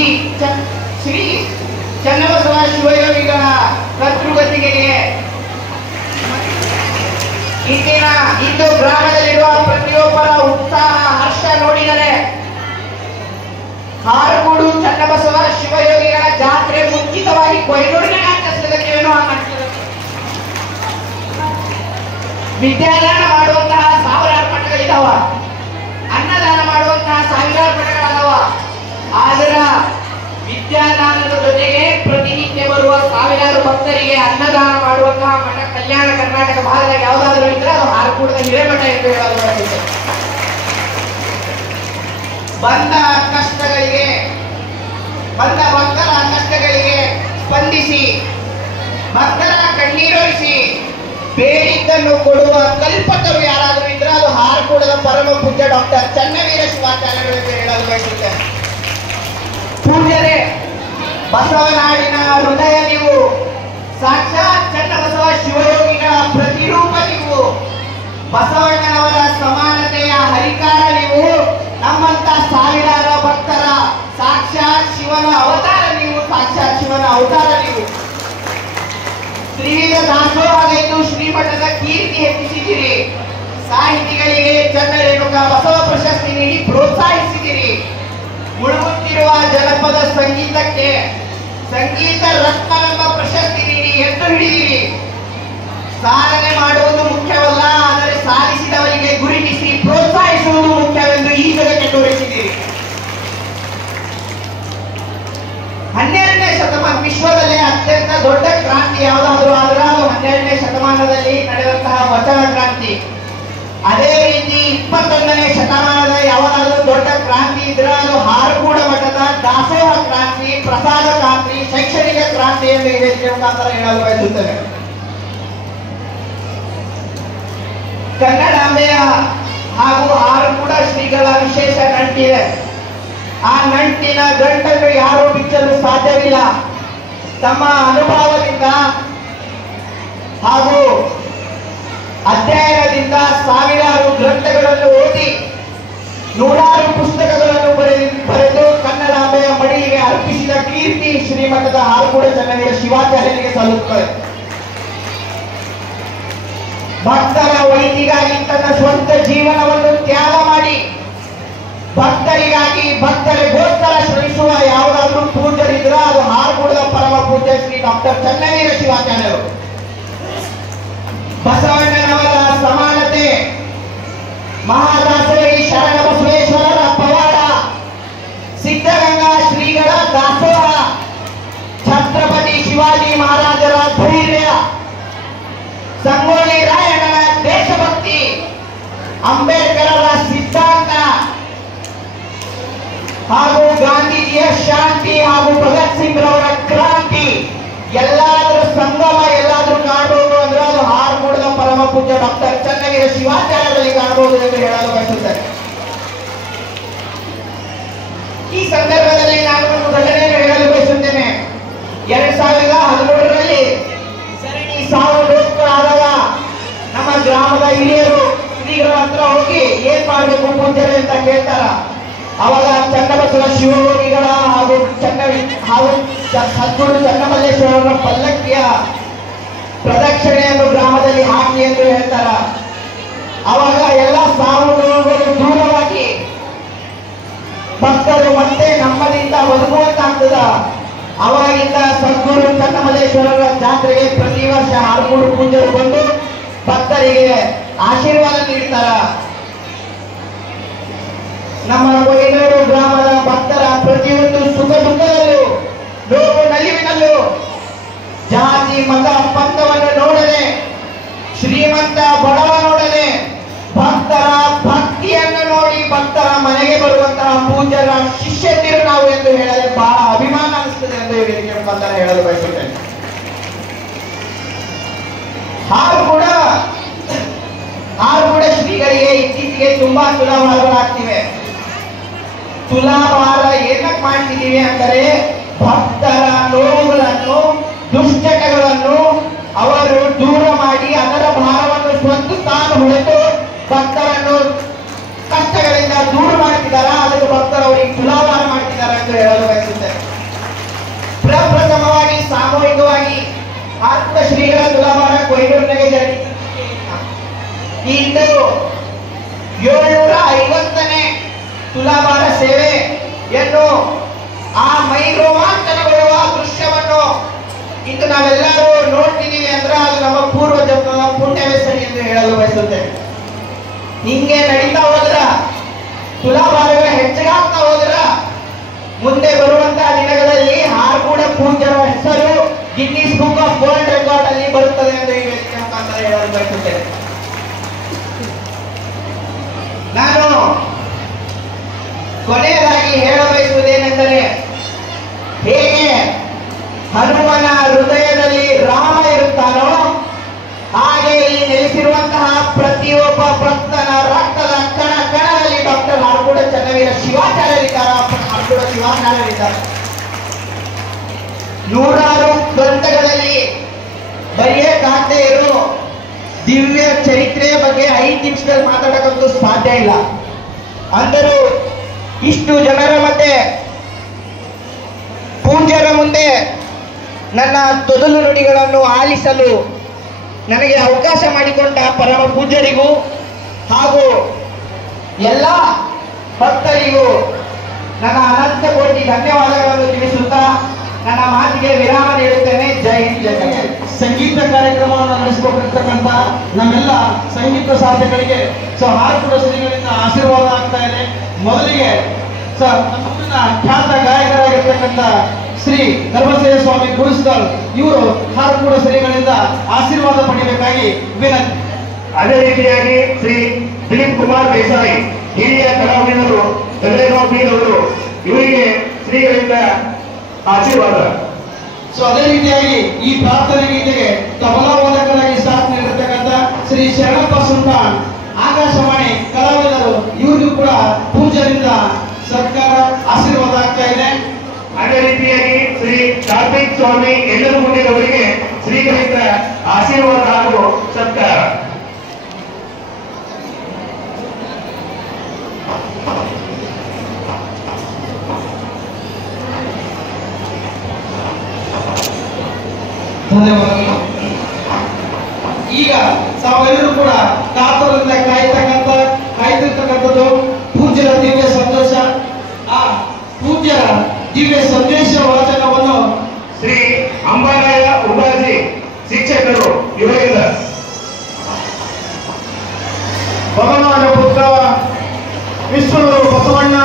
ಚನ್ನಬಸವ ಶಿವಯೋಗಿಗಳ ಕರ್ತೃಗತಿಗೆ ಇಂದು ಗ್ರಾಮದಲ್ಲಿರುವ ಪ್ರತಿಯೊಬ್ಬರ ಉತ್ಸಾಹ ಹರ್ಷ ನೋಡಿದರೆ ಹಾರಗೂಡು ಚನ್ನಬಸವ ಶಿವಯೋಗಿಗಳ ಜಾತ್ರೆ ಮುಂಚಿತವಾಗಿ ಕೊಯ್ನೂರಿನ ಆಚರಿಸಲಿಕ್ಕೆ ಏನೋ ಆಗ್ತದೆ. ವಿದ್ಯಾದಾನ ಮಾಡುವಂತಹ ಸಾವಿರಾರು ಮಠಗಳಿದಾವ, ಅನ್ನದಾನ ಮಾಡುವಂತಹ ಸಾವಿರಾರು ಮಠಗಳದಾವ. ಆದ್ರ ವಿದ್ಯಾದಾನದ ಜೊತೆಗೆ ಪ್ರತಿನಿತ್ಯ ಬರುವ ಸಾವಿರಾರು ಭಕ್ತರಿಗೆ ಅನ್ನದಾನ ಮಾಡುವಂತಹ ಮಠ ಕಲ್ಯಾಣ ಕರ್ನಾಟಕ ಭಾಗದಾಗ ಯಾವ್ದಾದ್ರು ಇದ್ರೆ ಅದು ಹಾರಗೂಡದ ಹಿರೇಮಠ ಎಂದು ಹೇಳಲಾಗುತ್ತದೆ. ಬಂದ ಭಕ್ತರ ಕಷ್ಟಗಳಿಗೆ ಸ್ಪಂದಿಸಿ ಭಕ್ತರ ಕಣ್ಣೀರೊಳಿಸಿ ಬೇಡಿದ್ದನ್ನು ಕೊಡುವ ಕಲ್ಪತರು ಯಾರಾದರೂ ಇದ್ರೆ ಅದು ಹಾರಗೂಡದ ಪರಮ ಪೂಜ್ಯ ಡಾಕ್ಟರ್ ಚನ್ನವೀರ ಶಿವಾಚಾರ್ಯಗಳು ಎಂದು ಹೇಳಲು ಬಯಸುತ್ತೇನೆ. ಪೂಜ್ಯರೇ, ಬಸವನಾಡಿನ ಹೃದಯ ನೀವು, ಸಾಕ್ಷಾತ್ ಚನ್ನಬಸವ ಶಿವಯೋಗಿಗಳ ಪ್ರತಿರೂಪ ನೀವು, ಬಸವಣ್ಣನವರ ಸಮಾನತೆಯ ಹರಿಕಾರ ನೀವು, ನಮ್ಮಂತ ಸಾವಿರಾರು ಭಕ್ತರ ಸಾಕ್ಷಾತ್ ಶಿವನ ಅವತಾರ ನೀವು, ಸಾಕ್ಷಾತ್ ಶಿವನ ಅವತಾರ ನೀವು. ತ್ರಿವಿಧ ದಾಸೋಹವೆಂದು ಶ್ರೀಮಠದ ಕೀರ್ತಿ ಹೆಚ್ಚಿಸಿದಿರಿ. ಸಾಹಿತಿಗಳಿಗೆ ಚನ್ನರೇಣುಕ ಬಸವ ಪ್ರಶಸ್ತಿ ನೀಡಿ ಪ್ರೋತ್ಸಾಹಿಸಿದಿರಿ. ಮುಳುಗುತ್ತಿರುವ ಜನಪದ ಸಂಗೀತಕ್ಕೆ ಸಂಗೀತ ರತ್ನವೆಂಬ ಪ್ರಶಸ್ತಿ ನೀಡಿ ಎತ್ತು ಹಿಡಿದಿರಿ. ಸಾಧನೆ ಮಾಡುವುದು ಮುಖ್ಯವಲ್ಲ, ಆದರೆ ಸಾಧಿಸಿದವರಿಗೆ ಗುರುತಿಸಿ ಪ್ರೋತ್ಸಾಹಿಸುವುದು ಮುಖ್ಯವೆಂದು ಈ ಜಗಕ್ಕೆ ತೋರಿಸಿದ್ದೀರಿ. 12ನೇ ಶತಮಾನ ವಿಶ್ವದಲ್ಲೇ ಅತ್ಯಂತ ದೊಡ್ಡ ಕ್ರಾಂತಿ ಯಾವುದಾದ್ರೂ ಆದ್ರೆ ಅದು 12ನೇ ಶತಮಾನದಲ್ಲಿ ನಡೆದಂತಹ ವಚನ ಕ್ರಾಂತಿ. ಅದೇ ರೀತಿ 21ನೇ ಶತಮಾನದ ಯಾವುದಾದ್ರೂ ದೊಡ್ಡ ಕ್ರಾಂತಿ ಇದ್ರೆ ಅದು ಹಾರಗೂಡ ಮಠದ ದಾಸೋಹ ಕ್ರಾಂತಿ, ಪ್ರಸಾದ ಕ್ರಾಂತಿ, ಶೈಕ್ಷಣಿಕ ಕ್ರಾಂತಿ ಎಂದು ಈ ವೇದಿಕೆ ಮುಖಾಂತರ ಹೇಳಲು ಬಯಸುತ್ತೇವೆ. ಕನ್ನಡಾಂಬೆಯ ಹಾಗೂ ಹಾರಗೂಡ ಶ್ರೀಗಳ ವಿಶೇಷ ನಂಟಿದೆ. ಆ ನಂಟಿನ ಗಂಟನ್ನು ಯಾರೂ ಬಿಚ್ಚಲು ಸಾಧ್ಯವಿಲ್ಲ. ತಮ್ಮ ಅನುಭವದಿಂದ ಹಾಗೂ ಅಧ್ಯಯನದಿಂದ ಸಾವಿರಾರು ಗ್ರಂಥಗಳನ್ನು ಓದಿ ನೂರಾರು ಪುಸ್ತಕಗಳನ್ನು ಬರೆದು ಕನ್ನಡಾಂಬೆಯ ಮಡಿಲಿಗೆ ಅರ್ಪಿಸಿದ ಕೀರ್ತಿ ಶ್ರೀಮಠದ ಹಾರಗೂಡ ಚನ್ನವೀರ ಶಿವಾಚಾರ್ಯರಿಗೆ ಸಲ್ಲುತ್ತದೆ. ಭಕ್ತರ ಒಳಿತಿಗಾಗಿ ತನ್ನ ಸ್ವಂತ ಜೀವನವನ್ನು ತ್ಯಾಗ ಮಾಡಿ ಭಕ್ತರಿಗಾಗಿ ಭಕ್ತರಿಗೋಸ್ಕರ ಶ್ರಮಿಸುವ ಯಾವುದಾದ್ರೂ ಪೂಜ್ಯರಿದ್ರೆ ಅದು ಹಾರಗೂಡದ ಪರಮ ಪೂಜ್ಯ ಶ್ರೀ ಡಾಕ್ಟರ್ ಚನ್ನವೀರ ಶಿವಾಚಾರ್ಯರು. ಬಸವಣ್ಣನವರ ಸಮಾನತೆ, ಮಹಾದಾಸರಿ ಶರಣ ಬಸವೇಶ್ವರರ ಪವಾಡ, ಸಿದ್ಧಗಂಗಾ ಶ್ರೀಗಳ ದಾಸೋಹ, ಛತ್ರಪತಿ ಶಿವಾಜಿ ಮಹಾರಾಜರ ಧೈರ್ಯ, ಸಂಗೊಳ್ಳಿ ರಾಯಣ್ಣನ ದೇಶಭಕ್ತಿ, ಅಂಬೇಡ್ಕರರ ಸಿದ್ಧಾಂತ ಹಾಗೂ ಗಾಂಧೀಜಿಯ ಶಾಂತಿ ಹಾಗೂ ಭಗತ್ ಸಿಂಗ್ ರವರ ಕ್ರಾಂತಿ ಎಲ್ಲಾದ್ರೂ ಸಂಗಮ ಎಲ್ಲಾದ್ರೂ ಕಾಣಬಹುದು ಅಂದ್ರೆ ಅದು ಹಾರಗೂಡದ ಪರಮ ಪೂಜ್ಯ ಡಾಕ್ಟರ್ ಚನ್ನವೀರ ಶಿವಾಚಾರ್ಯರಲ್ಲಿ ಕಾಣಬಹುದು ಎಂದು ಹೇಳಲು ಬಯಸುತ್ತೇನೆ. ಈ ಸಂದರ್ಭದಲ್ಲಿ ನಾನು ಒಂದು ಘಟನೆಯನ್ನು ಹೇಳಲು ಬಯಸುತ್ತೇನೆ. 2013ರಲ್ಲಿ ಸರಣಿ ಸಾವು ಆದಾಗ ನಮ್ಮ ಗ್ರಾಮದ ಹಿರಿಯರು ಶ್ರೀಗಳ ಹತ್ರ ಹೋಗಿ ಏನ್ ಮಾಡ್ಬೇಕು ಪೂಜ್ಯರೇ ಅಂತ ಕೇಳ್ತಾರ. ಅವಾಗ ಚನ್ನಬಸವ ಶಿವಯೋಗಿಗಳ ಹಾಗೂ ಸದ್ಗುರು ಚನ್ನಮಲ್ಲೇಶ್ವರರ ಪಲ್ಲಕ್ಕಿಯ ಪ್ರದಕ್ಷಿಣೆಯನ್ನು ಗ್ರಾಮದಲ್ಲಿ ಹಾಕಿ ಎಂದು ಹೇಳ್ತಾರ. ಅವಾಗ ಎಲ್ಲ ಸಾವು ನೋವುಗಳು ದೂರವಾಗಿ ಭಕ್ತರು ಮತ್ತೆ ನಮ್ಮದಿಂದ ಬದುಕುವಂತಾಗ್ತದ. ಅವಾಗಿಂದ ಸದ್ಗುರು ಚನ್ನಮಲ್ಲೇಶ್ವರರ ಜಾತ್ರೆಗೆ ಪ್ರತಿ ವರ್ಷ ಹಾರಗೂಡು ಪೂಜ್ಯರು ಬಂದು ಭಕ್ತರಿಗೆ ಆಶೀರ್ವಾದ ನೀಡ್ತಾರ. ನಮ್ಮ ಕೊಯ್ನೂರು ಗ್ರಾಮದ ಭಕ್ತರ ಪ್ರತಿಯೊಂದು ಸುಖ ದುಃಖದಲ್ಲೂ ನೋವು ನಲಿವಿನಲ್ಲೂ ಜಾತಿ ಮತ ಪಂಥವನ್ನು ನೋಡದೆ, ಶ್ರೀಮಂತ ಬಡವ ನೋಡದೆ, ಭಕ್ತರ ಭಕ್ತಿಯನ್ನು ನೋಡಿ ಭಕ್ತರ ಮನೆಗೆ ಬರುವಂತಹ ಪೂಜ್ಯರ ಶಿಷ್ಯಂದಿರು ನಾವು ಎಂದು ಹೇಳಲು ಬಹಳ ಅಭಿಮಾನ ಅನಿಸ್ತದೆ ಎಂದು ವೇದಿಕೆ ಮುಖಾಂತರ ಹೇಳಲು ಬಯಸುತ್ತೇನೆ. ಹಾರಗೂಡ ಶ್ರೀಗಳಿಗೆ ಇತ್ತೀಚೆಗೆ ತುಂಬಾ ತುಲಾಭಾರಗಳಾಗ್ತಿವೆ. ತುಲಾಭಾರ ಏನಕ್ಕೆ ಮಾಡ್ತಿದ್ದೀವಿ ಅಂದರೆ ಭಕ್ತರ ನೋವುಗಳನ್ನು, ದುಶ್ಚಟಗಳನ್ನು ಅವರು ದೂರ ಮಾಡಿ ಅದರ ಭಾರವನ್ನು ಸ್ವತ್ತು ತಾನು ಹೊಡೆದು ಭಕ್ತರನ್ನು ಕಷ್ಟಗಳಿಂದ ದೂರ ಮಾಡ್ತಿದ್ದಾರೆ. ಅದಕ್ಕೆ ಭಕ್ತರು ಅವರಿಗೆ ತುಲಾಭಾರ ಮಾಡ್ತಿದ್ದಾರೆ ಎಂದು ಹೇಳಲು ಬಯಸುತ್ತೇನೆ. ಪ್ರಪ್ರಥಮವಾಗಿ ಸಾಮೂಹಿಕವಾಗಿ ಹಾರಗೂಡ ಶ್ರೀಗಳ ತುಲಾಭಾರ ಕೊಯ್ನೂರಿನಾಗೆ ಜರುಗಿತು. ಇಂದು 750ನೇ ತುಲಾಭಾರ ಸೇವೆಯನ್ನು ಮೈ ರೋಮಾಂಚನಗೊಳ್ಳುವ ದೃಶ್ಯವನ್ನು ಇಂದು ನಾವೆಲ್ಲರೂ ನೋಡ್ತಿದ್ದೀವಿ ಅಂದ್ರೆ ಅದು ನಮ್ಮ ಪೂರ್ವ ಜನ್ಮದ ಪುಣ್ಯವೆಸರಿ ಎಂದು ಹೇಳಲು ಬಯಸುತ್ತೇವೆ. ಹಿಂಗೆ ನಡೀತಾ ಹೋದ್ರ, ತುಲಾಭಾರಗಳ ಹೆಚ್ಚಾಗ್ತಾ ಹೋದ್ರ, ಮುಂದೆ ಬರುವಂತಹ ದಿನಗಳಲ್ಲಿ ಹಾರ್ಕೂಡ ಪೂಜ್ಯರ ಹೆಸರು Guinness book of world record ಅಲ್ಲಿ ಬರುತ್ತದೆ ಎಂದು ಈ ವೇದಿಕೆ ಮುಖಾಂತರ ಹೇಳಲು ಬಯಸುತ್ತೇನೆ. ನಾನು ಕೊನೆಯದಾಗಿ ಹೇಳಬಯಸುವುದೇನೆಂದರೆ, ಹೇಗೆ ಹನುಮನ ಹೃದಯದಲ್ಲಿ ರಾಮ ಇರುತ್ತಾನೋ ಹಾಗೆ ಇಲ್ಲಿ ನೆಲೆಸಿರುವಂತಹ ಪ್ರತಿಯೊಬ್ಬ ಭಕ್ತನ ರಕ್ತದ ಕಣ ಕಣದಲ್ಲಿ ಡಾಕ್ಟರ್ ಹಾರ್ಕೂಡ ಚನ್ನವೀರ ಶಿವಾಚಾರ್ಯರಿದ್ದಾರೆ. ಹಾರ್ಕೂಡ ಶಿವಾಚಾರ್ಯರಿದ್ದಾರೆ. ನೂರಾರು ಗ್ರಂಥಗಳಲ್ಲಿ ಬರೆಯಕ್ಕಾಗದೇ ಇರೋ ದಿವ್ಯ ಚರಿತ್ರೆಯ ಬಗ್ಗೆ 5 ನಿಮಿಷದಲ್ಲಿ ಮಾತಾಡಕ್ಕಂತೂ ಸಾಧ್ಯ ಇಲ್ಲ. ಅಂದರೂ ಇಷ್ಟು ಜನರ ಮಧ್ಯೆ ಪೂಜ್ಯರ ಮುಂದೆ ನನ್ನ ತೊದಲು ನುಡಿಗಳನ್ನು ಆಲಿಸಲು ನನಗೆ ಅವಕಾಶ ಮಾಡಿಕೊಂಡ ಪರಮ ಪೂಜ್ಯರಿಗೂ ಹಾಗೂ ಎಲ್ಲ ಭಕ್ತರಿಗೂ ನನ್ನ ಅನಂತ ಕೋಟಿ ಧನ್ಯವಾದಗಳನ್ನು ತಿಳಿಸುತ್ತಾ ನನ್ನ ಮಾತಿಗೆ ವಿರಾಮ ನೀಡುತ್ತೇನೆ. ಜೈ ಹಿಂದ್, ಜೈ ಕರ್ನಾಟಕ. ಸಂಗೀತ ಕಾರ್ಯಕ್ರಮವನ್ನು ನಡೆಸಿಕೊಟ್ಟಿರ್ತಕ್ಕಂಥ ನಮ್ಮೆಲ್ಲ ಸಂಗೀತ ಸಾಧಕರಿಗೆ ಹಾರ್ಕೂಡ ಶ್ರೀಗಳಿಂದ ಆಶೀರ್ವಾದ ಆಗ್ತಾ ಇದೆ. ಮೊದಲಿಗೆ ನಮ್ಮೂರಿನ ಖ್ಯಾತ ಗಾಯಕರಾಗಿರ್ತಕ್ಕಂಥ ಶ್ರೀ ಧರ್ಮಸೇನ ಸ್ವಾಮಿ ಗುರುಸ್ಕರ್ ಇವರು ಹಾರ್ಕೂಡ ಶ್ರೀಗಳಿಂದ ಆಶೀರ್ವಾದ ಪಡೆಯಬೇಕಾಗಿ ವಿನಂತಿ. ಅದೇ ರೀತಿಯಾಗಿ ಶ್ರೀ ದಿಲೀಪ್ ಕುಮಾರ್ ದೇಸಾಯಿ ಹಿರಿಯ ಕಲಾವಿದರು ಅವರು ಇವರಿಗೆ ಶ್ರೀಗಳಿಂದ ಆಶೀರ್ವಾದ. ಅದೇ ರೀತಿಯಾಗಿ ಈ ಪ್ರಾರ್ಥನೆ ಗೀತೆಗೆ ತಬಲಾ ವಾದಕರಾಗಿ ಸಾಥ್ ನೀಡಿರ್ತಕ್ಕಂಥ ಶ್ರೀ ಶರಣಪ್ಪ ಸುಲ್ತಾನ್ ಆಕಾಶವಾಣಿ ಕಲಾವಿದರು ಇವರಿಗೂ ಕೂಡ ಪೂಜರಿಂದ ಸರ್ಕಾರ ಆಶೀರ್ವಾದ ಆಗ್ತಾ ಇದೆ. ಅದೇ ರೀತಿಯಾಗಿ ಶ್ರೀ ಕಾರ್ತಿಕ್ ಸ್ವಾಮಿ ಎಲ್ಲರೂ ಮುಂದಿನವರಿಗೆ ಶ್ರೀಗಳಿಂದ ಆಶೀರ್ವಾದ ಹಾಗೂ ಸತ್ಕಾರ. ಧನ್ಯವಾದಗಳು. ಈಗ ತಾವೆಲ್ಲರೂ ಕೂಡ ಕಾತರದಿಂದ ಕಾಯ್ತಿರ್ತಕ್ಕಂಥದ್ದು ಪೂಜ್ಯರ ದಿವ್ಯ ಸಂದೇಶ. ಆ ಪೂಜ್ಯರ ದಿವ್ಯ ಸಂದೇಶ ವಾಚನವನ್ನು ಶ್ರೀ ಅಂಬಾರಾಯ ಉಪಾಜಿ ಶಿಕ್ಷಕರು ಇವರಿಂದ. ಭಗವಾನ ಬುದ್ಧ, ವಿಶ್ವಗುರು ಬಸವಣ್ಣ,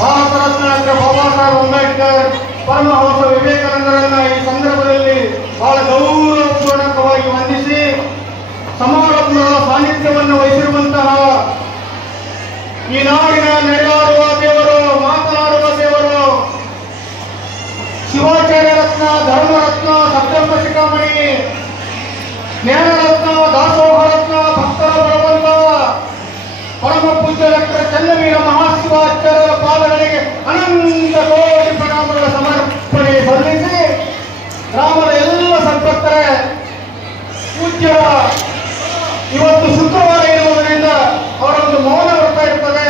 ಭಾರತ ರತ್ನ ಡಾಕ್ಟರ್ ಬಾಬಾ ಸಾಹೇಬ್ ಅಂಬೇಡ್ಕರ್, ಪರಮಹಂಸ ವಿವೇಕಾನಂದರನ್ನ ಈ ಸಂದರ್ಭದಲ್ಲಿ ಬಹಳ ಗೌರವಪೂರ್ಣಕವಾಗಿ ವಂದಿಸಿ ಸಮಾರಂಭದ ಸಾನ್ನಿಧ್ಯವನ್ನು ವಹಿಸಿರುವಂತಹ ಈ ನಾಡಿನ ನಡೆದಾಡುವ ದೇವರು, ಮಾತನಾಡುವ ದೇವರು, ಶಿವಾಚಾರ್ಯ ರತ್ನ, ಧರ್ಮರತ್ನ, ಸತ್ಯಂಬ ಶಿಖಾಮಣಿ, ಜ್ಞಾನರತ್ನ, ದಾಸೋಹ ರತ್ನ, ಭಕ್ತರ ಬಲವಂತ, ಪರಮ ಪೂಜ್ಯ ಡಾಕ್ಟರ್ ಚನ್ನವೀರ ಮಹಾಶಿವಾಚಾರ್ಯರ ಪಾದಗಳಿಗೆ ಅನಂತ ಕೋಟಿ ಪ್ರಣಾಮಗಳ ಸಮರ್ಪಣೆ ಸಲ್ಲಿಸಿ, ಗ್ರಾಮದ ಎಲ್ಲ ಸಂಪತ್ತರೆ ಪೂಜ್ಯರ ಇವತ್ತು ಶುಕ್ರವಾರ ಇರುವುದರಿಂದ ಅವರ ಒಂದು ಮೌನ ಬರ್ತಾ ಇರ್ತದೆ.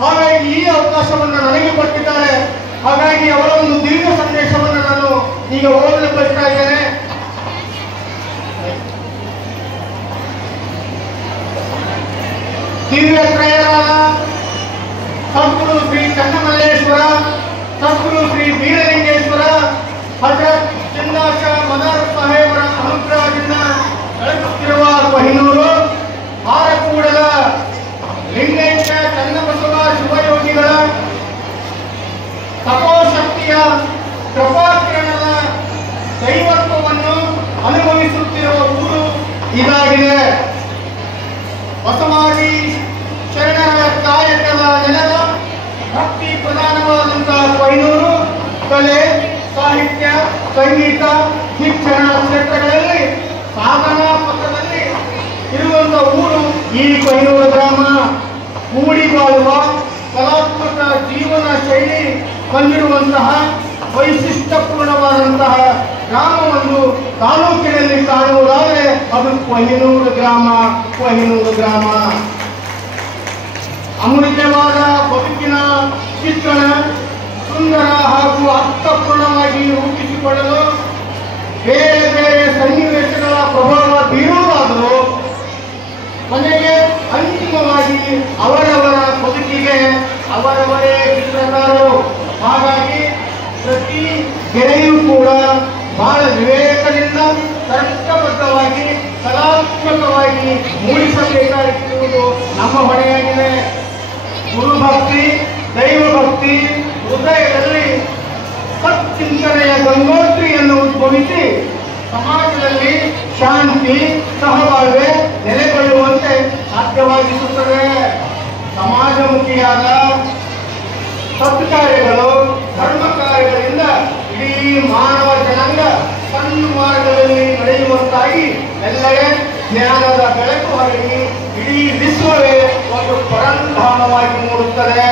ಹಾಗಾಗಿ ಈ ಅವಕಾಶವನ್ನು ನನಗೆ ಕೊಟ್ಟಿದ್ದಾರೆ. ಹಾಗಾಗಿ ಅವರ ಒಂದು ದೀರ್ಘ ಸಂದೇಶವನ್ನು ನಾನು ಈಗ ಓದಲು ಬಯಸ್ತಾ ಇದ್ದೇನೆ. ದಿವ್ಯ ತ್ರಯರಾದ ಸದ್ಗುರು ಶ್ರೀ ಚನ್ನಮಲ್ಲೇಶ್ವರ, ಸದ್ಗುರು ಶ್ರೀ ಬೀರಲಿಂಗೇಶ್ವರ, ಹಜರತ್ ಜಿಂದಾಶ ಮದರ್ ಸಾಹೇಬರ ಅನುಗ್ರಹದಿಂದ ಬೆಳಗುತ್ತಿರುವ ಕೊಹಿನೂರು, ಹಾರಕೂಡದ ಲಿಂಗೈಕ್ಯ ಚನ್ನಬಸವ ಶಿವಯೋಗಿಗಳ ತಪೋಶಕ್ತಿಯ ಕೃಪಾಕಿರಣದ ದೈವತ್ವವನ್ನು ಅನುಭವಿಸುತ್ತಿರುವ ಊರು ಇದಾಗಿದೆ. ಬಸವಾದಿ ಶರಣರ ಕಾಯಕದ ನೆಲದ ಭಕ್ತಿ ಪ್ರಧಾನವಾದಂತಹ ಕೊಹಿನೂರು ಕಲೆ, ಸಾಹಿತ್ಯ, ಸಂಗೀತ, ಶಿಕ್ಷಣ ಕ್ಷೇತ್ರಗಳಲ್ಲಿ ಸಾಧನಾ ಪಥದಲ್ಲಿ ಇರುವಂತಹ ಊರು ಈ ಕೊಹಿನೂರು ಗ್ರಾಮ. ಕೂಡಿ ಬಾಳುವ ಕಲಾತ್ಮಕ ಜೀವನ ಶೈಲಿ ಹೊಂದಿರುವಂತಹ ವೈಶಿಷ್ಟ್ಯಪೂರ್ಣವಾದಂತಹ ಗ್ರಾಮವನ್ನು ತಾಲೂಕಿನಲ್ಲಿ ಕಾಣುವುದಾದರೆ ಅದು ಕೊಹಿನೂರು ಗ್ರಾಮ. ಕೊಹಿನೂರು ಗ್ರಾಮ ಅಮೂಲ್ಯವಾದ ಬದುಕಿನ ಚಿತ್ರಣ ಸುಂದರ ಹಾಗೂ ಅರ್ಥಪೂರ್ಣವಾಗಿ ರೂಪಿಸಿಕೊಳ್ಳಲು ಬೇರೆ ಬೇರೆ ಸನ್ನಿವೇಶಗಳ ಪ್ರಭಾವ ಬೀರುವುದಾದರೂ ಕೊನೆಗೆ ಅಂತಿಮವಾಗಿ ಅವರವರ ಬದುಕಿಗೆ ಅವರವರೇ ಚಿತ್ರಕಾರರು. ಹಾಗಾಗಿ ಪ್ರತಿ ಶಾಶ್ವತವಾಗಿ ಮೂಡಿಸಬೇಕಾಗಿರುವುದು ನಮ್ಮ ಹೊಣೆಯಾಗಿದೆ. ಗುರುಭಕ್ತಿ, ದೈವಭಕ್ತಿ ಹೃದಯದಲ್ಲಿ ಸಚ್ಚಿಂತನೆಯ ಗಂಗೋತ್ರಿಯನ್ನು ಉದ್ಭವಿಸಿ ಸಮಾಜದಲ್ಲಿ ಶಾಂತಿ ಸಹಬಾಳ್ವೆ ನೆಲೆಗೊಳ್ಳುವಂತೆ ಸಾಧ್ಯವಾಗಿಸುತ್ತದೆ. ಸಮಾಜಮುಖಿಯಾದ ಸತ್ಕಾರ್ಯಗಳು, ಧರ್ಮ ಕಾರ್ಯಗಳಿಂದ ಇಡೀ ಮಾನವ ಜನಾಂಗ ಸನ್ಮಾರ್ಗದಲ್ಲಿ ನಡೆಯುವಂತಾಗಿ ಎಲ್ಲೆಡೆ ಜ್ಞಾನದ ಬೆಳಕು ಹರಡಿ ಇಡೀ ವಿಶ್ವವೇ ಒಂದು ಪರಂಧಾಮವಾಗಿ ಮೂಡುತ್ತದೆ.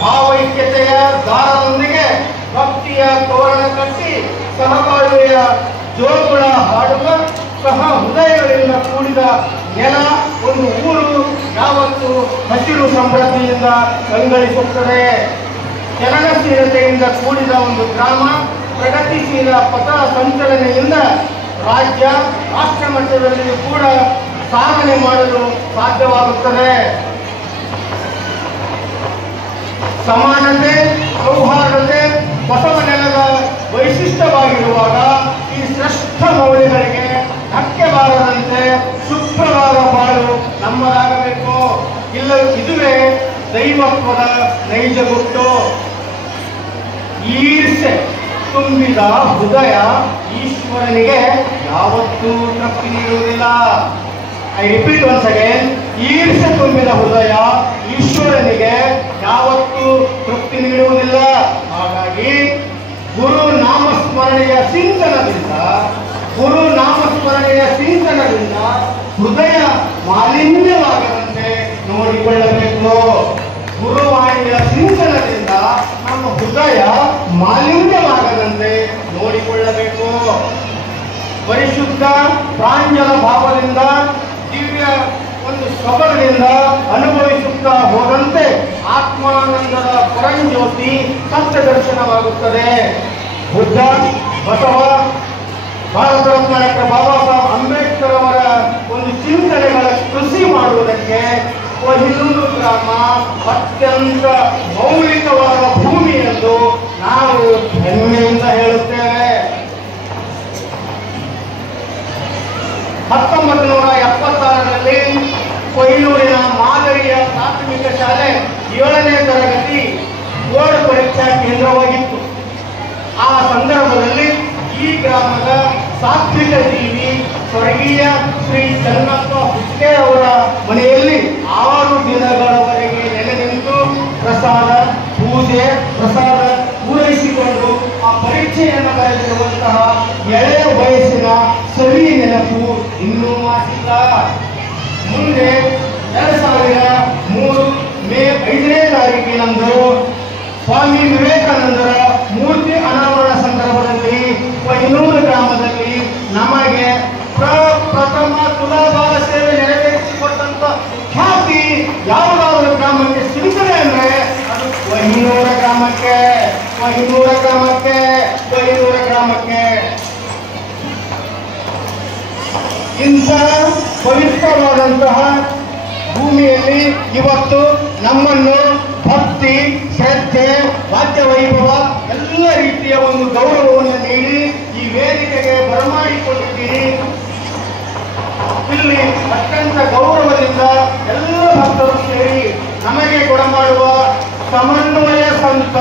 ಭಾವೈಕ್ಯತೆಯ ದಾರದೊಂದಿಗೆ ಭಕ್ತಿಯ ತೋರಣ ಕಟ್ಟಿ ಸಹಬಾಳ್ವೆಯ ಜೋಗುಳ ಹಾಡುವ ಸಹ ಹೃದಯಗಳಿಂದ ಕೂಡಿದ ನೆಲ, ಒಂದು ಊರು ಯಾವತ್ತು ಹಸಿರು ಸಮೃದ್ಧಿಯಿಂದ ಕಂಗಳಿಸುತ್ತದೆ. ಚಲನಶೀಲತೆಯಿಂದ ಕೂಡಿದ ಒಂದು ಗ್ರಾಮ ಪ್ರಗತಿಶೀಲ ಪಥ ಸಂಚಲನೆಯಿಂದ ರಾಜ್ಯ ರಾಷ್ಟ್ರ ಮಟ್ಟದಲ್ಲಿಯೂ ಕೂಡ ಸಾಧನೆ ಮಾಡಲು ಸಾಧ್ಯವಾಗುತ್ತದೆ. ಸಮಾನತೆ, ಸೌಹಾರ್ದತೆ ಬಸವ ನೆಲದ ವೈಶಿಷ್ಟ್ಯವಾಗಿರುವಾಗ ಈ ಶ್ರೇಷ್ಠ ಮೌಲ್ಯಗಳಿಗೆ ಧಕ್ಕೆ ಬಾರದಂತೆ ಶುಭ್ರವಾದ ಬಾಳು ನಮ್ಮದಾಗಬೇಕು. ಇದುವೇ ದೈವತ್ವದ ನೈಜ ಗುಟ್ಟು. ಈರ್ಷೆ ತುಂಬಿದ ಹೃದಯ ಈಶ್ವರನಿಗೆ ಯಾವತ್ತೂ ತೃಪ್ತಿ ನೀಡುವುದಿಲ್ಲ. ಐ ರಿಪೀಟ್ ಒನ್ಸ್ ಅಗೇನ್, ಈರ್ಷೆ ತುಂಬಿದ ಹೃದಯ ಈಶ್ವರನಿಗೆ ಯಾವತ್ತೂ ತೃಪ್ತಿ ನೀಡುವುದಿಲ್ಲ. ಹಾಗಾಗಿ ಗುರು ನಾಮಸ್ಮರಣೆಯ ಸಿಂಚನದಿಂದ ಹೃದಯ ಮಾಲಿನ್ಯವಾಗದಂತೆ ನೋಡಿಕೊಳ್ಳಬೇಕು. ಗುರುವಾಣಿಯ ಸಿಂಚನದಿಂದ ನಮ್ಮ ಹೃದಯ ಮಾಲಿನ್ಯವಾಗದಂತೆ ನೋಡಿಕೊಳ್ಳಬೇಕು. ಪರಿಶುದ್ಧ ಪ್ರಾಂಜಲ ಭಾವದಿಂದ ದಿವ್ಯ ಒಂದು ಸೊಬಗಿನಿಂದ ಅನುಭವಿಸುತ್ತಾ ಹೋದಂತೆ ಆತ್ಮಾನಂದದ ಪರಂಜ್ಯೋತಿ ಸತ್ಯ ದರ್ಶನವಾಗುತ್ತದೆ. ಬುದ್ಧ, ಬಸವ, ಭಾರತ ರತ್ನ ಡಾಕ್ಟರ್ ಬಾಬಾ ಸಾಹೇಬ್ ಅಂಬೇಡ್ಕರ್ ಅವರ ಒಂದು ಚಿಂತನೆಗಳ ಕೃಷಿ ಮಾಡುವುದಕ್ಕೆ ಕೊಹಿನೂರು ಗ್ರಾಮ ಅತ್ಯಂತ ಮೌಲಿಕವಾದ ಭೂಮಿ ಎಂದು ನಾವು ಹೆಮ್ಮೆಯಿಂದ ಹೇಳುತ್ತೇವೆ. 1976ರಲ್ಲಿ ಕೊಹಿನೂರಿನ ಮಾದರಿಯ ಪ್ರಾಥಮಿಕ ಶಾಲೆ 7ನೇ ತರಗತಿ ಬೋರ್ಡ್ ಪರೀಕ್ಷಾ ಕೇಂದ್ರವಾಗಿತ್ತು. ಆ ಸಂದರ್ಭದಲ್ಲಿ ಈ ಗ್ರಾಮದ ಸಾತ್ವಿಕ ಜೀವಿ ಸ್ವರ್ಗೀಯ ಶ್ರೀ ಚನ್ನಪ್ಪ ಹುಸ್ಕೆ ಅವರ ಮನೆಯಲ್ಲಿ 6 ದಿನಗಳವರೆಗೆ ನೆಲೆ ನಿಂತು ಪ್ರಸಾದ ಪೂರೈಸಿಕೊಂಡು ಆ ಪರೀಕ್ಷೆಯನ್ನು ಬರೆದಿರುವಂತಹ ಎಳೆಯ ವಯಸ್ಸಿನ ಸವಿ ನೆನಪು ಇನ್ನೂ ಮಾಸಿಲ್ಲ. ಮುಂದೆ 2003 ಮೇ 5ನೇ ತಾರೀಕಿನಂದು ಸ್ವಾಮಿ ವಿವೇಕಾನಂದರ ಮೂರ್ತಿ ಅನಾವರಣ ಸಂದರ್ಭದಲ್ಲಿ ಕೊಹಿನೂರು ಗ್ರಾಮದಲ್ಲಿ ನಮಗೆ ಪ್ರಥಮ ತುಲಾಭಾರ ಸೇವೆ ನೆರವೇರಿಸಿಕೊಟ್ಟಂತ ಖ್ಯಾತಿ ಯಾವುದಾದರೂ ಗ್ರಾಮಕ್ಕೆ ಸಿಗುತ್ತದೆ ಅಂದ್ರೆ ಅದು ಕೊಹಿನೂರ ಗ್ರಾಮಕ್ಕೆ. ಇಂಥ ಪವಿತ್ರವಾದಂತಹ ಭೂಮಿಯಲ್ಲಿ ಇವತ್ತು ನಮ್ಮನ್ನು ಭಕ್ತಿ, ಶ್ರದ್ಧೆ, ವಾದ್ಯ ವೈಭವ ಎಲ್ಲ ರೀತಿಯ ಒಂದು ಗೌರವವನ್ನು ನೀಡಿ ಈ ವೇದಿಕೆಗೆ ಬರಮಾಡಿಕೊಂಡಿದ್ದೀರಿ. ಇಲ್ಲಿ ಅತ್ಯಂತ ಗೌರವದಿಂದ ಎಲ್ಲ ಭಕ್ತರು ಸೇರಿ ನಮಗೆ ಕೊಡಮಾಡುವ ಸಮನ್ವಯ ಸಂತ,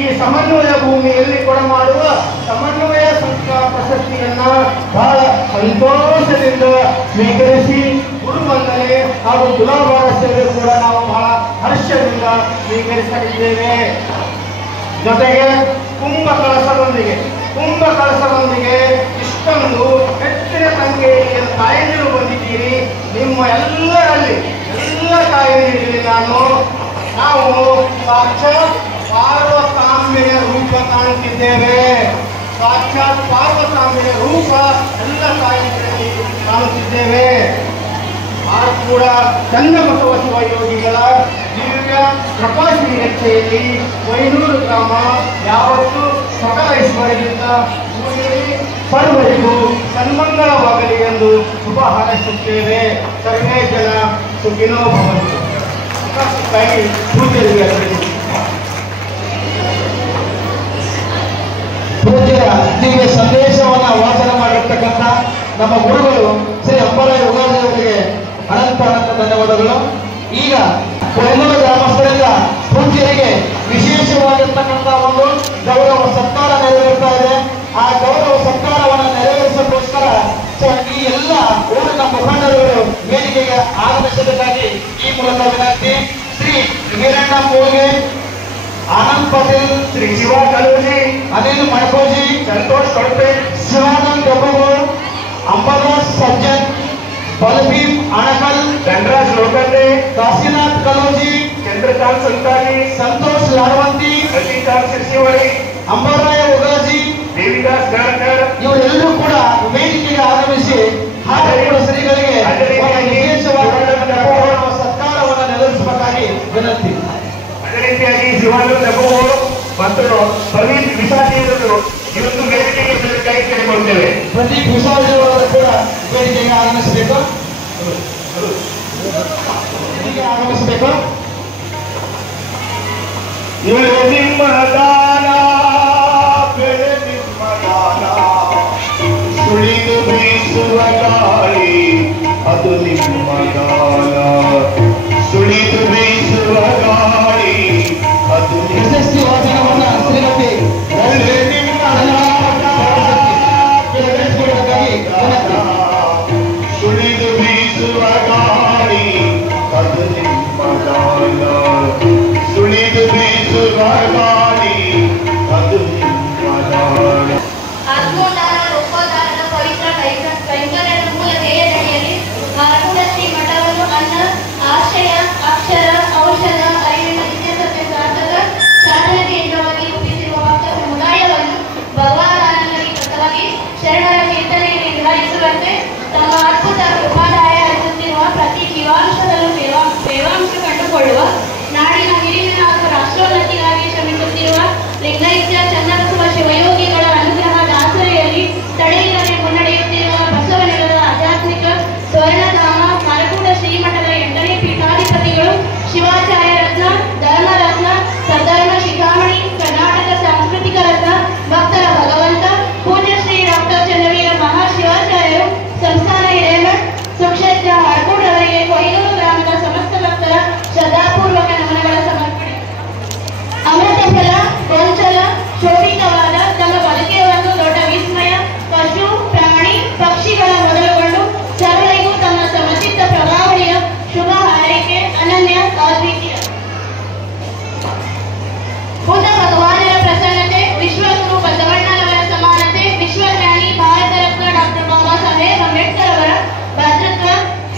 ಈ ಸಮನ್ವಯ ಭೂಮಿಯಲ್ಲಿ ಕೊಡಮಾಡುವ ಸಮನ್ವಯ ಸಂತ ಪ್ರಶಸ್ತಿಯನ್ನ ಬಹಳ ಸಂತೋಷದಿಂದ ಸ್ವೀಕರಿಸಿ ಗುರುವಂದನೆ ಹಾಗೂ ತುಲಾಭಾರ ಸೇವೆ ಕೂಡ ನಾವು ಬಹಳ ಹರ್ಷದಿಂದ ಸ್ವೀಕರಿಸಲಿದ್ದೇವೆ. ಜೊತೆಗೆ ಕುಂಭ ಕಳಸದೊಂದಿಗೆ ಇಷ್ಟೊಂದು ಹೆಚ್ಚಿನ ಸಂಖ್ಯೆಯಲ್ಲಿ ತಾಯಂದಿರು ಬಂದಿದ್ದೀರಿ. ನಿಮ್ಮ ಎಲ್ಲರಲ್ಲಿ ಎಲ್ಲ ತಾಯಂದಿರಲ್ಲಿ ನಾವು ಸಾಕ್ಷಾತ್ ಪಾರ್ವತಾಂಬೆಯ ರೂಪ ಕಾಣುತ್ತಿದ್ದೇವೆ. ಸಾಕ್ಷಾತ್ ಪಾರ್ವತಾಂಬೆಯ ರೂಪ ಎಲ್ಲ ತಾಯಂದಿರಲ್ಲಿ ಕಾಣುತ್ತಿದ್ದೇವೆ. ಕೂಡ ಚನ್ನಬಸವ ಶಿವಯೋಗಿಗಳ ದಿವ್ಯ ಪ್ರಕಾಶಿ ಹೆಜ್ಜೆಯಲ್ಲಿ ಕೊಹಿನೂರು ಗ್ರಾಮ ಯಾವತ್ತೂ ಸಕಲ ಐಶ್ವರ್ಯದಿಂದ ಸರ್ವರಿಗೂ ಸನ್ಮಂಗಳವಾಗಲಿ ಎಂದು ಶುಭ ಹಾರೈಸುತ್ತೇವೆ. ಸರ್ವೇ ಜನ ಸುಖಿನೋ ಭವಂತು. ಪೂಜ್ಯರಿಗೆ ಪೂಜ್ಯರ ದಿವ್ಯ ಸಂದೇಶವನ್ನು ವಾಚನ ಮಾಡಿರ್ತಕ್ಕಂಥ ನಮ್ಮ ಗುರುಗಳು ಶ್ರೀ ಅಂಬರಾಯ ಉಗಾದಿ ಅವರಿಗೆ ಅನಂತ ಧನ್ಯವಾದಗಳು. ಈಗ ಕೊಯ್ನೂರು ಗ್ರಾಮಸ್ಥರಿಂದ ಪೂಜ್ಯರಿಗೆ ವಿಶೇಷವಾಗಿರ್ತಕ್ಕಂಥ ಒಂದು ಗೌರವ ಸತ್ಕಾರ ನೆರವೇರ್ತಾ ಇದೆ. ಆ ಗೌರವ ಸತ್ಕಾರವನ್ನು ನೆರವೇರಿಸೋಕ್ಕೋಸ್ಕರ ಈ ಎಲ್ಲ ಊರಿನ ಮುಖಂಡರುಗಳು ವೇದಿಕೆಗೆ ಆಗಮಿಸಬೇಕಾಗಿ ಈ ಮೂಲಕ ವಿನಂತಿ. ಶ್ರೀ ವೀರಣ್ಣ ಮೂಲ್ಗೆ, ಆನಂದ್ ಪಟೇಲ್, ಶ್ರೀ ಶಿವ ಕಲೋಜಿ, ಅನಿಲ್ ಮಣಕೋಜಿ, ಸಂತೋಷ್ ಕೊಡ್ಪೆ, ಶಿವಾನಂದ್ ಗಬ್ಬಗೋಳ್, ಅಂಬದಾಸ್ ಸಜ್ಜನ್, ಬಲಭೀಮ್ ಅಣಕಲ್, ಧನರಾಜ್ ಲೋಕಂಡೆ, ಕಾಶಿನಾಥ್ ಕಲೋಜಿ, ಚಂದ್ರಕಾಂತ್ ಸಂತಾಗಿ, ಸಂತೋಷ್ ಲಾಡವಂತಿ, ರಜನಿಕಾಂತ್ ಶಿರ್ಸಿವಳಿ, ಅಂಬರಾಯ ಉಗಾಜಿ, ದೇವಿದಾಸ್ ಗಾರ್ಕರ್ ಇವರೆಲ್ಲರೂ ಕೂಡ ವೇದಿಕೆಗೆ ಆಗಮಿಸಿ ಹಾಡೂರ ಶ್ರೀಗಳಿಗೆ ವಿಶೇಷವಾದ ಸತ್ಕಾರವನ್ನು ನೆರವೇರಿಸಬೇಕಾಗಿ ವಿನಂತಿ. ಅದೇ ರೀತಿಯಾಗಿ ಶಿವಾನಂದ ನಗುವರು ಮತ್ತು ಪ್ರವೀಣ್ ವಿಸಾಜಿಯವರು ಇವತ್ತು ವೇದಿಕೆಗೆ ಕೈ ಕೇಳಿಕೊಳ್ತೇವೆ. ಪ್ರದೀಪ್ ವಿಸಾಜಿ ಅವರು ಕೂಡ ವೇದಿಕೆಗೆ ಆಗಮಿಸಬೇಕು. ಇವರು ನಿಮ್ಮ ದಾನ ಬೆಳೆ ನಿಮ್ಮ ದಾನ, ಸುಳಿದು ಬೀಸುವ ಗಾಳಿ ಅದು ನಿಮ್ಮ ದಾನ, ಸುಳಿದು ಬೀಸುವ ಗಾಳಿ ಅದು ಪ್ರಶಸ್ತಿ ವಾಚನವನ್ನ ಶ್ರೀಮತಿ ಒಳ್ಳೆ ನಿಮ್ಮ ದಾನ ಬೆಳೆಸಿಕೊಳ್ಳಬೇಕಾಗಿ ವಿನಂತಿ. ಸುಳಿದು ಬೀಸುವ ಗಾಳಿ ಅದು ನಿಮ್ಮ ದಾನ, ಸುಳಿದು ಬೀಸುವ ಗಾಳಿ ಅದು ನಿಮ್ಮ ದಾನ. ಆತ್ಮೋದ್ಧಾರ ಲೋಕೋದ್ಧಾರದ ಪವಿತ್ರ ಕೈಂಕರ್ಯದ ಮೂಲ ಧ್ಯೇಯದಡಿಯಲ್ಲಿ ಆರೂಢ ಶ್ರೀ ಮಠವನ್ನು ಅನ್ನ, ಆಶ್ರಯ, ಅಕ್ಷರ, ಔಷಧ, ಅರಿವಿನ ವಿದ್ಯಾಸತ್ಯ ಸಾಧಕ ಸಾಧನ ಕೇಂದ್ರವಾಗಿ ರೂಪಿಸಿರುವ ಭಕ್ತ ಸಮುದಾಯವನ್ನು ಭಗವಾನಂದರಿಗೆ ಕೃತವಾಗಿ ಶರಣರ ಕೀರ್ತನೆಯಲ್ಲಿ ನಿರ್ವಹಿಸುವಂತೆ ತಮ್ಮ ಅದ್ಭುತ ಕೃಪಾದಾಯ ಹರಿಸುತ್ತಿರುವ ಪ್ರತಿ ಜೀವಾಂಶದಲ್ಲೂ ತೇವಾಂಶ ಕಂಡುಕೊಳ್ಳುವ ನಾಡಿನ ಹಿರಿಯ ಹಾಗೂ ರಾಷ್ಟ್ರೋನ್ನತಿಗಾಗಿ ಶ್ರಮಿಸುತ್ತಿರುವ ಲಿಂಗೈಕ್ಯ ಚನ್ನಬಸವ ಶಿವಯೋಗಿಗಳ ಅನುಗ್ರಹದ ಆಸರೆಯಲ್ಲಿ ತಡೆಯಿಲ್ಲದೆ ಮುನ್ನಡೆಯುತ್ತಿರುವ ಬಸವನಗರದ ಆಧ್ಯಾತ್ಮಿಕ ಸ್ವರ್ಣಧಾಮ ಮರಕೂಡ ಶ್ರೀಮಠದ 8ನೇ ಪೀಠಾಧಿಪತಿಗಳು ಶಿವಾಚಾರ್ಯ ರತ್ನ, ಧರ್ಮರತ್ನ, ಸದ್ಧರ್ಮ ಶಿಖಾಮಣಿ, ಕರ್ನಾಟಕ ಸಾಂಸ್ಕೃತಿಕ ರತ್ನ, ಭಕ್ತರ ಭಗವಂತ, ಪೂಜ್ಯ ಶ್ರೀ ಡಾಕ್ಟರ್ ಚನ್ನವೀರ ಮಹಾಶಿವಾಚಾರ್ಯರು, ಸಂಸ್ಥಾನ ಹಿರೇಮಠ್, ಸುಕ್ಷೇತ್ರ ಹರ್ಕೂಡವರಿಗೆ ಕೊಯ್ನೂರು ಗ್ರಾಮದ ಸಮಸ್ತ ಭಕ್ತರ ಶ್ರದ್ಧಾಪೂರ್ವಕ ನಮನಗಳ ಸಮರ್ಪಣೆ. ಅಮೃತ ಫಲ, ಗೊಂಚಲ, ಶೋಭಿತವಾದ ತಮ್ಮ ಬದುಕಿನ ಒಂದು ದೊಡ್ಡ ವಿಸ್ಮಯ, ಪಶು, ಪ್ರಾಣಿ, ಪಕ್ಷಿಗಳ ಮೊದಲುಗೊಂಡು ಸರ್ವರಿಗೂ ತಮ್ಮ ಸಮಚಿತ್ತ ಪ್ರಭಾವಳಿಯ ಶುಭ ಹಾರೈಕೆ ಅನನ್ಯ ಅದ್ವಿತೀಯ. ಬುದ್ಧ ಭಗವಾನರ ಪ್ರಸನ್ನತೆ, ವಿಶ್ವಗುರು ಬಸವಣ್ಣನವರ ಸಮಾನತೆ, ವಿಶ್ವಜ್ಞಾನಿ ಭಾರತ ರತ್ನ ಡಾಕ್ಟರ್ ಬಾಬಾ ಸಾಹೇಬ್ ಅಂಬೇಡ್ಕರ್ ಅವರ ಭ್ರಾತೃತ್ವ,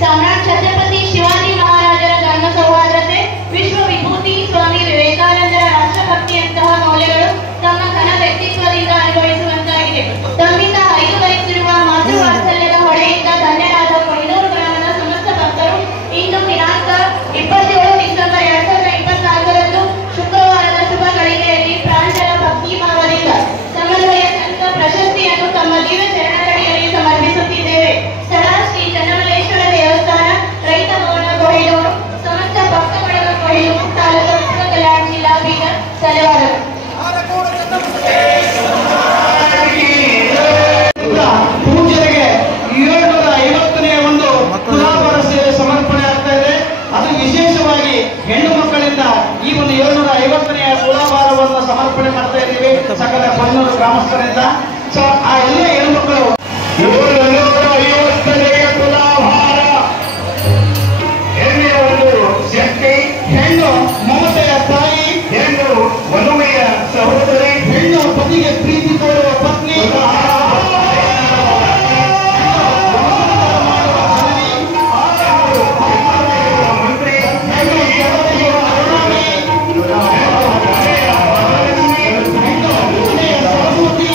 ಸಾಮ್ರಾಟ್ ಛತ್ರಪತಿ ಶಿವಾಜಿ ಮಹಾರಾಜರ ಧರ್ಮ ಸೌಹಾರ್ದತೆ, ವಿಶ್ವ ವಿಭೂತಿ ಸ್ವಾಮಿ ವಿವೇಕಾನಂದರ ರಾಷ್ಟ್ರಭಕ್ತಿಯಂತಹ ಮೌಲ್ಯಗಳು ತಮ್ಮ ಘನ ವ್ಯಕ್ತಿತ್ವದಿಂದ ಅನುಭವಿಸುವಂತಾಗಿದೆ. ತಮ್ಮಿಂದ 5 ವಹಿಸಿರುವ ಮಾತೃವಾತ್ಸಲ್ಯದ ಹೊಳೆಯಿಂದ ಧನ್ಯರಾದ ಕೊಯ್ನೂರು ಗ್ರಾಮದ ಸಮಸ್ತ ಭಕ್ತರು ಇಂದು ದಿನಾಂಕ 27 ಡಿಸೆಂಬರ್ 2024ರಂದು ಶುಕ್ರವಾರದ ಶುಭ ಗಳಿಗೆಯಲ್ಲಿ ಪ್ರಾಂಜಲ ಭಕ್ತಿ ಭಾವದಿಂದ ಸಮನ್ವಯ ಸಂಘ ಪ್ರಶಸ್ತಿಯನ್ನು ತಮ್ಮ ದಿವ್ಯ ಚರಣದಡಿಯಲ್ಲಿ ಸಮರ್ಪಿಸುತ್ತಿದ್ದೇವೆ. ಸ್ಥಳ ಶ್ರೀ ಚನ್ನಮಲ್ಲೇಶ್ವರ ದೇವಸ್ಥಾನ, ರೈತ ಭವನ, ಕೊಯ್ನೂರು. ಸಮಸ್ತ ಭಕ್ತ ಬಳಗ ಕೊಯ್ನೂರು, ತಾಲೂಕು ಬಸವ ಕಲ್ಯಾಣ ಜಿಲ್ಲಾ, ಬೀದರ್. ಧನ್ಯವಾದಗಳು. ಪೂಜ್ಯರಿಗೆ 750ನೇ ಒಂದು ತುಲಾಭಾರ ಸೇವೆ ಸಮರ್ಪಣೆ ಆಗ್ತಾ ಇದೆ. ಅದು ವಿಶೇಷವಾಗಿ ಹೆಣ್ಣು ಮಕ್ಕಳಿಂದ ಈ ಒಂದು 750ನೇ ತುಲಾಭಾರವನ್ನು ಸಮರ್ಪಣೆ ಮಾಡ್ತಾ ಇದ್ದೀವಿ ಸಕಲ ಕೊಯ್ನೂರು ಗ್ರಾಮಸ್ಥರಿಂದ. ಸೊ ಆ ಎಲ್ಲ ಹೆಣ್ಣುಮಕ್ಕಳು 750ನೇ ತುಲಾಭಾರ ಹೆಣ್ಣೆ ಒಂದು ಶಕ್ತಿ, ಹೆಣ್ಣು ಮಮತೆಯ ತಾಯಿ, ಹೆಣ್ಣು ಒಲುಮೆಯ ಸಹೋದರಿ, ಹೆಣ್ಣು ಪತಿಗೆ ಪ್ರೀತಿ ತೋರುವ ಪತ್ನಿ, ಮಂತ್ರಿ, ಹೆಣ್ಣು ಸರಸ್ವತಿ,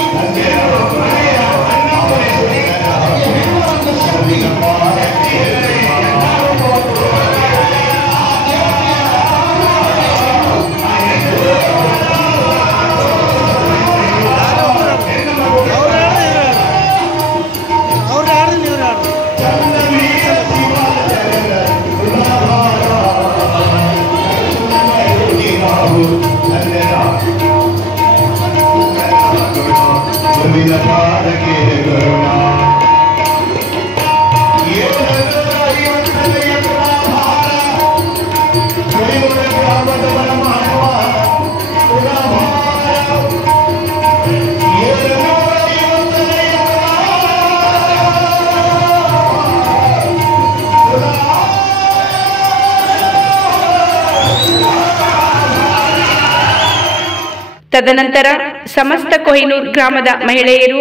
ತದನಂತರ ಸಮಸ್ತ ಕೊಹಿನೂರ್ ಗ್ರಾಮದ ಮಹಿಳೆಯರು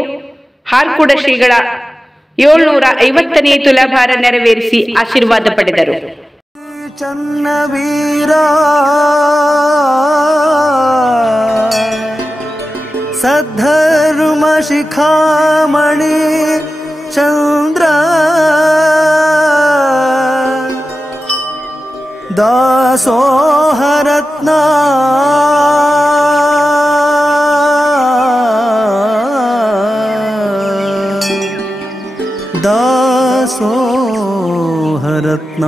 ಹಾರ್ಕೂಡ ಶ್ರೀಗಳ 750ನೇ ತುಲಾಭಾರ ನೆರವೇರಿಸಿ ಆಶೀರ್ವಾದ ಪಡೆದರು. ಚನ್ನವೀರ ಸದ್ಧರ್ಮ ಶಿಖಾಮಣಿ ಚಂದ್ರ ದಾಸೋಹರತ್ನ ದಾಸೋಹರತ್ನ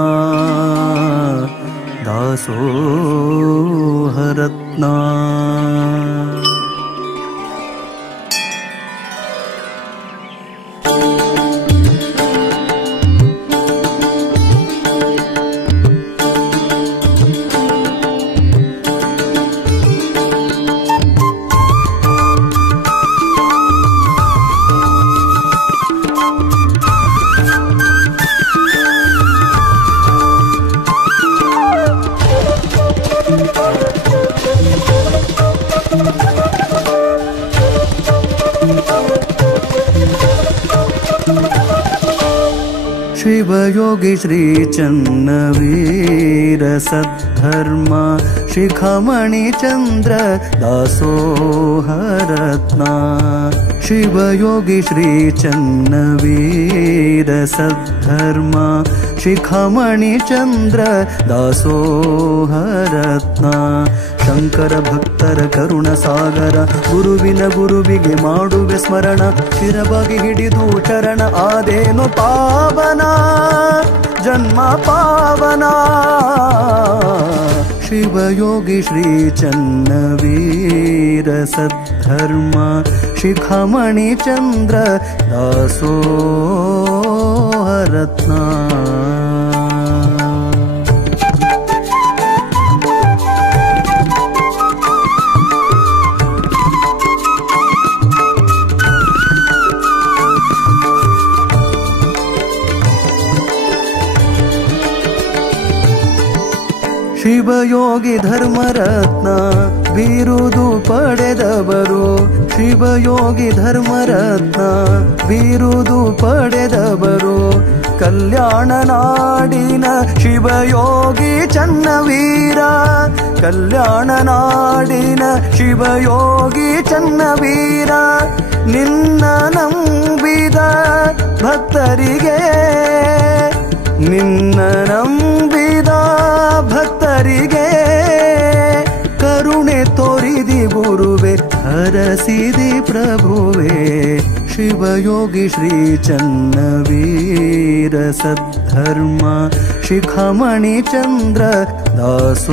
ದಾಸೋಹರತ್ನ शिवयोगी श्री चन्नवीर सद्धर्म शिखामणि चंद्र दासोहरत्ना शिवयोगी श्री चन्नवीर सद्धर्म शिखामणि चंद्र दासोहरत्ना ಶಂಕರ ಭಕ್ತರ ಕರುಣ ಸಾಗರ ಗುರುವಿನ ಗುರುವಿಗೆ ಮಾಡುವೆ ಸ್ಮರಣ ಶಿರವಾಗಿ ಹಿಡಿದು ಚರಣ ಆದೇನು ಪಾವನ ಜನ್ಮ ಪಾವನ ಶಿವಯೋಗಿ ಶ್ರೀ ಚನ್ನವೀರ ಸದ್ಧರ್ಮ ಶಿಖಾಮಣಿ ಚಂದ್ರ ದಾಸೋಹರತ್ನ ಶಿವಯೋಗಿ ಧರ್ಮರತ್ನ ಬಿರುದು ಪಡೆದವರು ಶಿವಯೋಗಿ ಧರ್ಮರತ್ನ ಬಿರುದು ಪಡೆದವರು ಕಲ್ಯಾಣ ನಾಡಿನ ಶಿವಯೋಗಿ ಚನ್ನವೀರ ಕಲ್ಯಾಣ ನಾಡಿನ ಶಿವಯೋಗಿ ಚನ್ನವೀರ ನಿನ್ನ ನಂಬಿದ ಭಕ್ತರಿಗೆ ನಿನ್ನ ನಂಬಿದ ಭಕ್ತರಿಗೆ ಕರುಣೆ ತೋರಿದಿ ಗುರುವೆ ಹರಸಿದಿ ಪ್ರಭುವೆ ಶಿವಯೋಗಿ ಶ್ರೀ ಚನ್ನವೀರ ಸದ್ಧರ್ಮ ಶಿಖಾಮಣಿ ಚಂದ್ರ ದಾಸೋಹರತ್ನ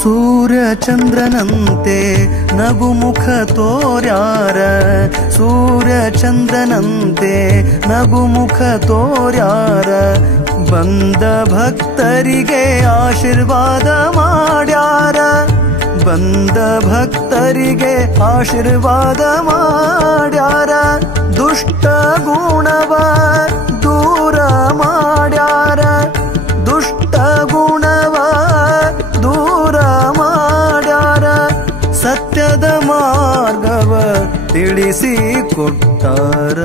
ಸೂರ್ಯ ಚಂದ್ರನಂತೆ ನಗುಮುಖ ತೋರ್ಯಾರ ಸೂರ್ಯ ಚಂದ್ರನಂತೆ ನಗುಮುಖ ತೋರ್ಯಾರ ಬಂದ ಭಕ್ತರಿಗೆ ಆಶೀರ್ವಾದ ಮಾಡ್ಯಾರ ಬಂದ ಭಕ್ತರಿಗೆ ಆಶೀರ್ವಾದ ಮಾಡ್ಯಾರ ದುಷ್ಟ ಗುಣವ ದೂರ ಮಾಡ್ಯಾರ ದುಷ್ಟ ಗುಣವ ದೂರ ಮಾಡ್ಯಾರ ಸತ್ಯದ ಮಾರ್ಗವ ತಿಳಿಸಿ ಕೊಟ್ಟಾರ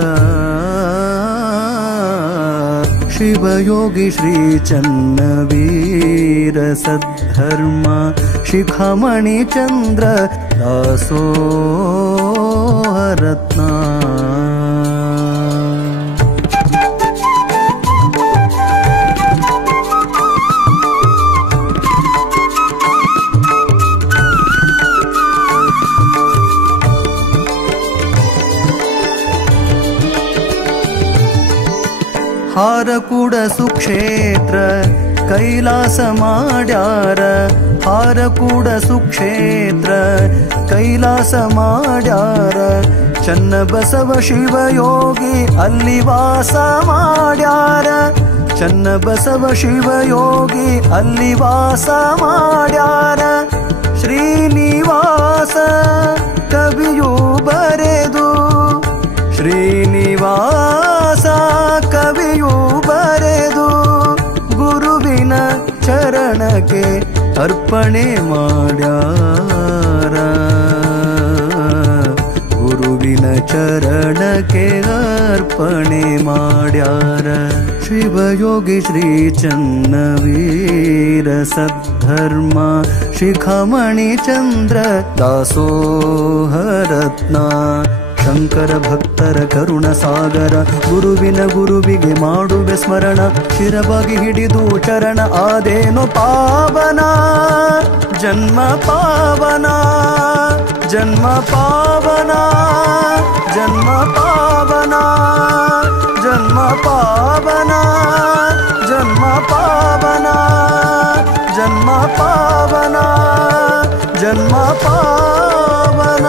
ಶಿವಯೋಗಿ ಶ್ರೀ ಚನ್ನವೀರ ಸದ್ಧರ್ಮ ಶಿಖಾಮಣಿ ಚಂದ್ರ ದಾಸೋಹರತ್ನ ಹಾರಕೂಡ ಸುಕ್ಷೇತ್ರ ಕೈಲಾಸ ಮಾಡ್ಯಾರ ಹಾರಕೂಡ ಸುಕ್ಷೇತ್ರ ಕೈಲಾಸ ಮಾಡ್ಯಾರ ಚನ್ನಬಸವ ಶಿವಯೋಗಿ ಅಲ್ಲಿ ವಾಸ ಮಾಡ್ಯಾರ ಚನ್ನಬಸವ ಶಿವಯೋಗಿ ಅಲ್ಲಿ ವಾಸ ಮಾಡ್ಯಾರ ಶ್ರೀನಿವಾಸ ಕವಿಯು ಬರೆದು ಶ್ರೀನಿವಾಸ ಕವಿಯು ಬರೆದು ಗುರುವಿನ ಚರಣಕ್ಕೆ ಅರ್ಪಣೆ ಮಾಡ್ಯಾರ ಗುರುವಿನ ಚರಣಕ್ಕೆ ಅರ್ಪಣೆ ಮಾಡ್ಯಾರ ಶಿವಯೋಗಿ ಶ್ರೀ ಚನ್ನವೀರ ಸದ್ಧರ್ಮ ಶಿಖಮಣಿ ಚಂದ್ರ ದಾಸೋಹರತ್ನ ಶಂಕರ ಭಕ್ತರ ಕರುಣ ಸಾಗರ ಗುರುವಿಗೆ ಮಾಡುವೆ ಸ್ಮರಣ ಶಿರವಾಗಿ ಹಿಡಿದು ಚರಣ ಆದೇನು ಪಾವನ ಜನ್ಮ ಪಾವನ ಜನ್ಮ ಪಾವನ ಜನ್ಮ ಪಾವನ ಜನ್ಮ ಪಾವನ ಜನ್ಮ ಪಾವನ ಜನ್ಮ ಪಾವನ ಜನ್ಮ ಪಾವನ.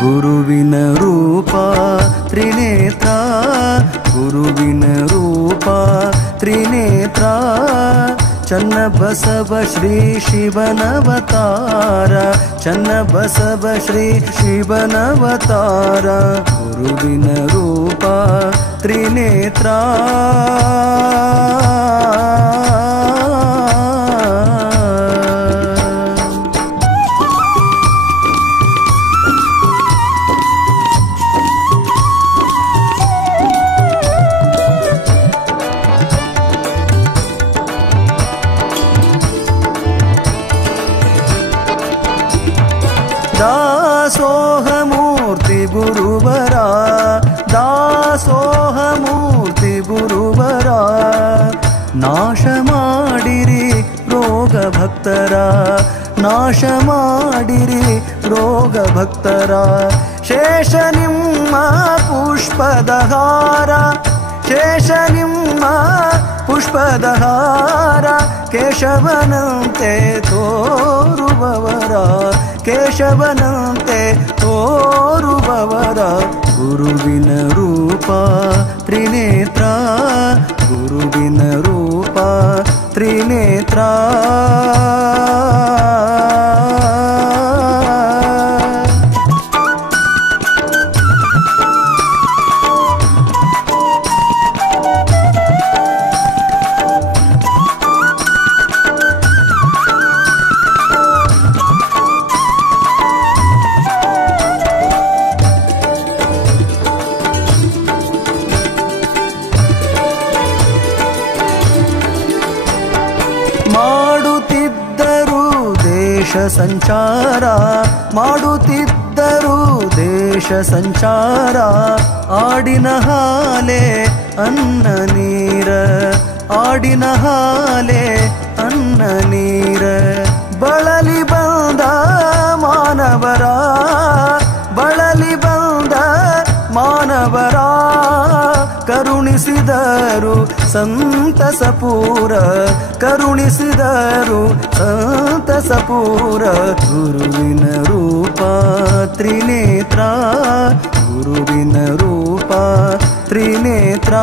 ಗುರುವಿನ ರೂಪ ತ್ರಿನೇತ್ರ ಗುರುವಿನ ರೂಪ ತ್ರಿನೇತ್ರ ಚನ್ನಬಸವ ಶ್ರೀ ಶಿವನವತಾರ ಚನ್ನಬಸವ ಶ್ರೀ ಶಿವನವತಾರ ಗುರುವಿನ ರೂಪ ತ್ರಿನೇತ್ರ ದಾಸೋಹಮೂರ್ತಿ ಗುರುವರ ದಾಸೋಹಮೂರ್ತಿ ಗುರುವರ ನಾಶ ಮಾಡಿರಿ ರೋಗ ಭಕ್ತರ ನಾಶ ಮಾಡಿರಿ ರೋಗ ಭಕ್ತರ ಶೇಷ ನಿಮ್ಮ ಪುಷ್ಪದ ಹಾರ ಶೇಷ ನಿಮ್ಮ ಪುಷ್ಪದ ಹಾರ ಕೇಶವನಂತೆ ತೋರುವವರ ಕೇಶವನಂತೆ ತೋರುವವರ ಗುರುವಿನ ರೂಪ ತ್ರಿನೇತ್ರ ಗುರುವಿನ ರೂಪ ತ್ರಿನೇತ್ರ ಮಾಡುತ್ತಿದ್ದರು ದೇಶ ಸಂಚಾರ ಮಾಡುತ್ತಿದ್ದರು ದೇಶ ಸಂಚಾರ ಆಡಿನ ಹಾಲೆ ಅನ್ನ ನೀರ ಆಡಿನ ಹಾಲೆ ಅನ್ನ ನೀರ ಬಳಲಿ ಬಂದ ಮಾನವರ ಬಳಲಿ ಬಂದ ಮಾನವರ ಕರುಣಿಸಿದರು ಸಂತಸಪೂರ ಕರುಣಿಸಿದರು ಸಂತಸಪೂರ ಗುರುವಿನ ರೂಪ ತ್ರಿನೇತ್ರ ಗುರುವಿನ ರೂಪ ತ್ರಿನೇತ್ರ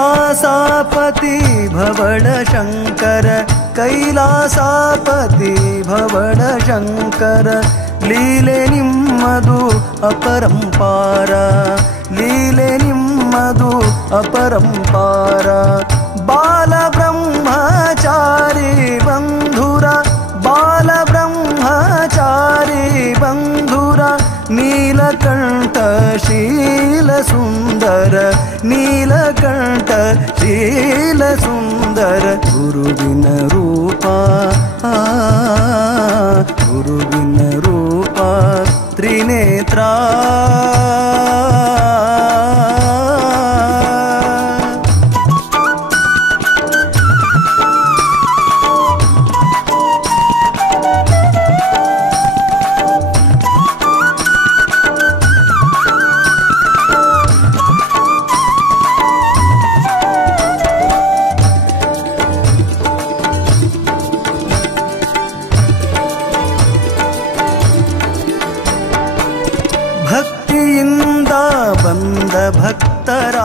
कैलासापति भवण शंकर कैलासापति भवण शंकर लीले निम्मदु अपरंपार लीले निम्मदु अपरंपार बाल ब्रह्मचारी बंधुरा बाल ब्रह्मचारी बंधुरा नील ನೀಲಕಂಠ ಶೀಲ ಸುಂದರ ಗುರುವಿನ ರೂಪ ಗುರುವಿನ ರೂಪ ತ್ರಿನೇತ್ರ ಭಕ್ತಿಯಿಂದ ಬಂದ ಭಕ್ತರ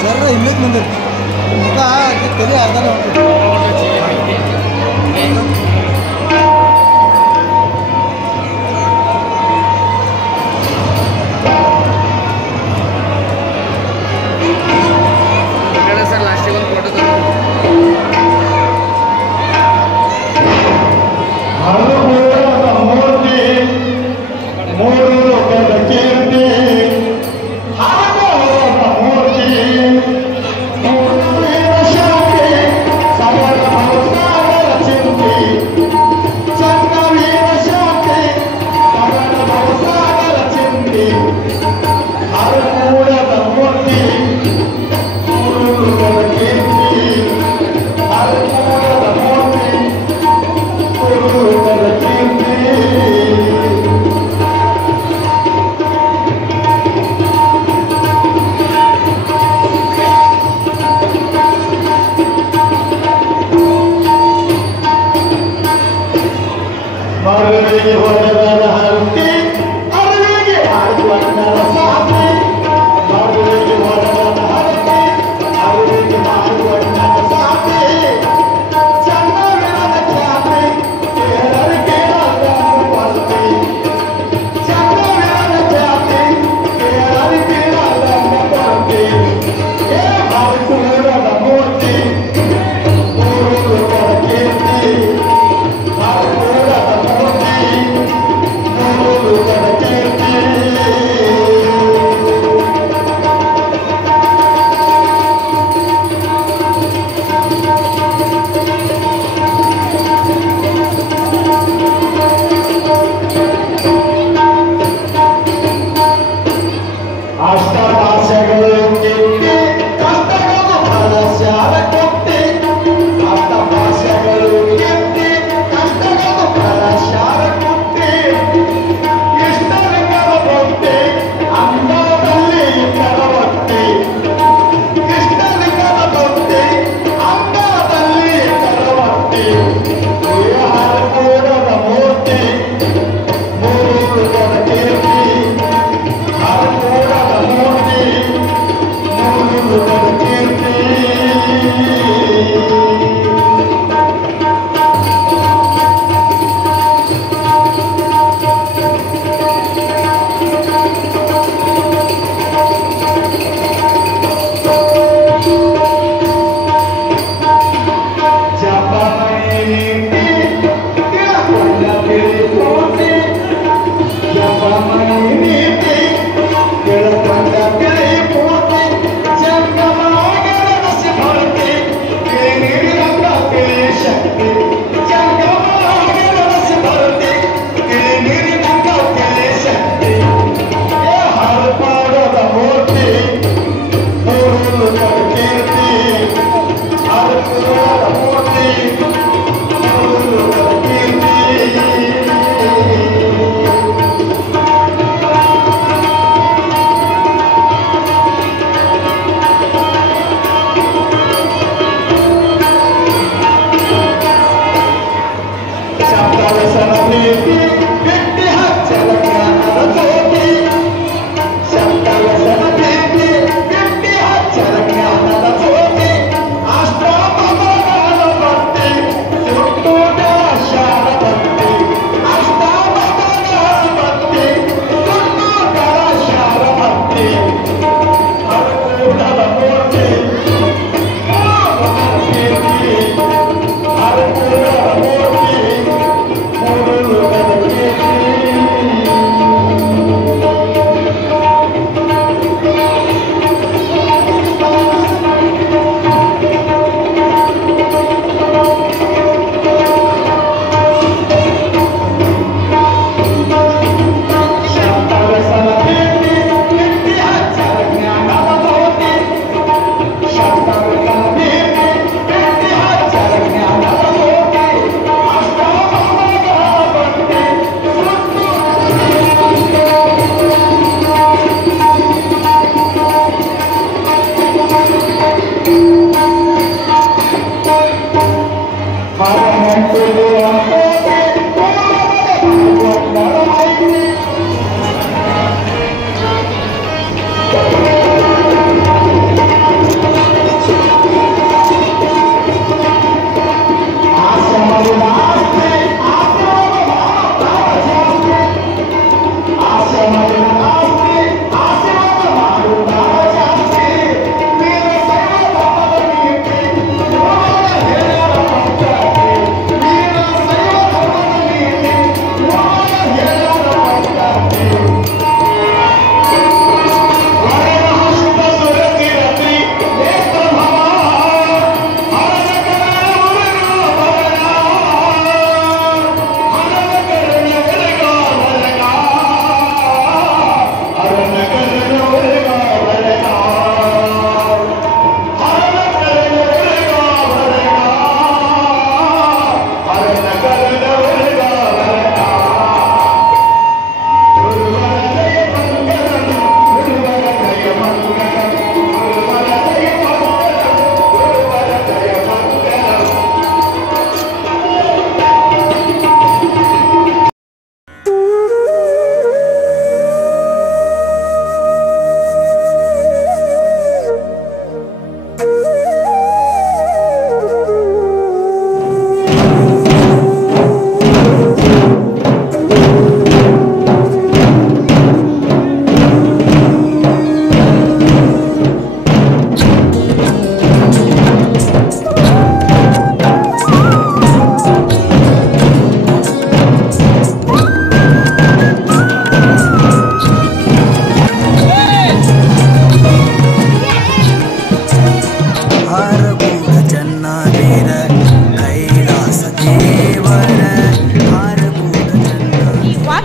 ಜರ ಹಿಂದಕ್ಕೆ ಬಂದಿರಿ ಮುಖ ತಲೆ ಅರ್ಧನ ಸರ್ ಲಾಸ್ಟಿಗೆ ಒಂದು ಫೋಟೋ Ashtra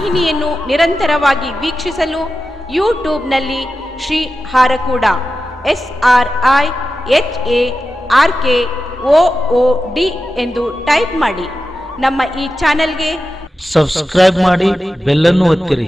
ವಾಹಿನಿಯನ್ನು ನಿರಂತರವಾಗಿ ವೀಕ್ಷಿಸಲು ಯೂಟ್ಯೂಬ್ನಲ್ಲಿ ಶ್ರೀ ಹಾರಕೂಡ SRIHARKOOD ಎಂದು ಟೈಪ್ ಮಾಡಿ. ನಮ್ಮ ಈ ಚಾನೆಲ್ಗೆ ಸಬ್ಸ್ಕ್ರೈಬ್ ಮಾಡಿ, ಬೆಲ್ ಅನ್ನು ಒತ್ತಿರಿ.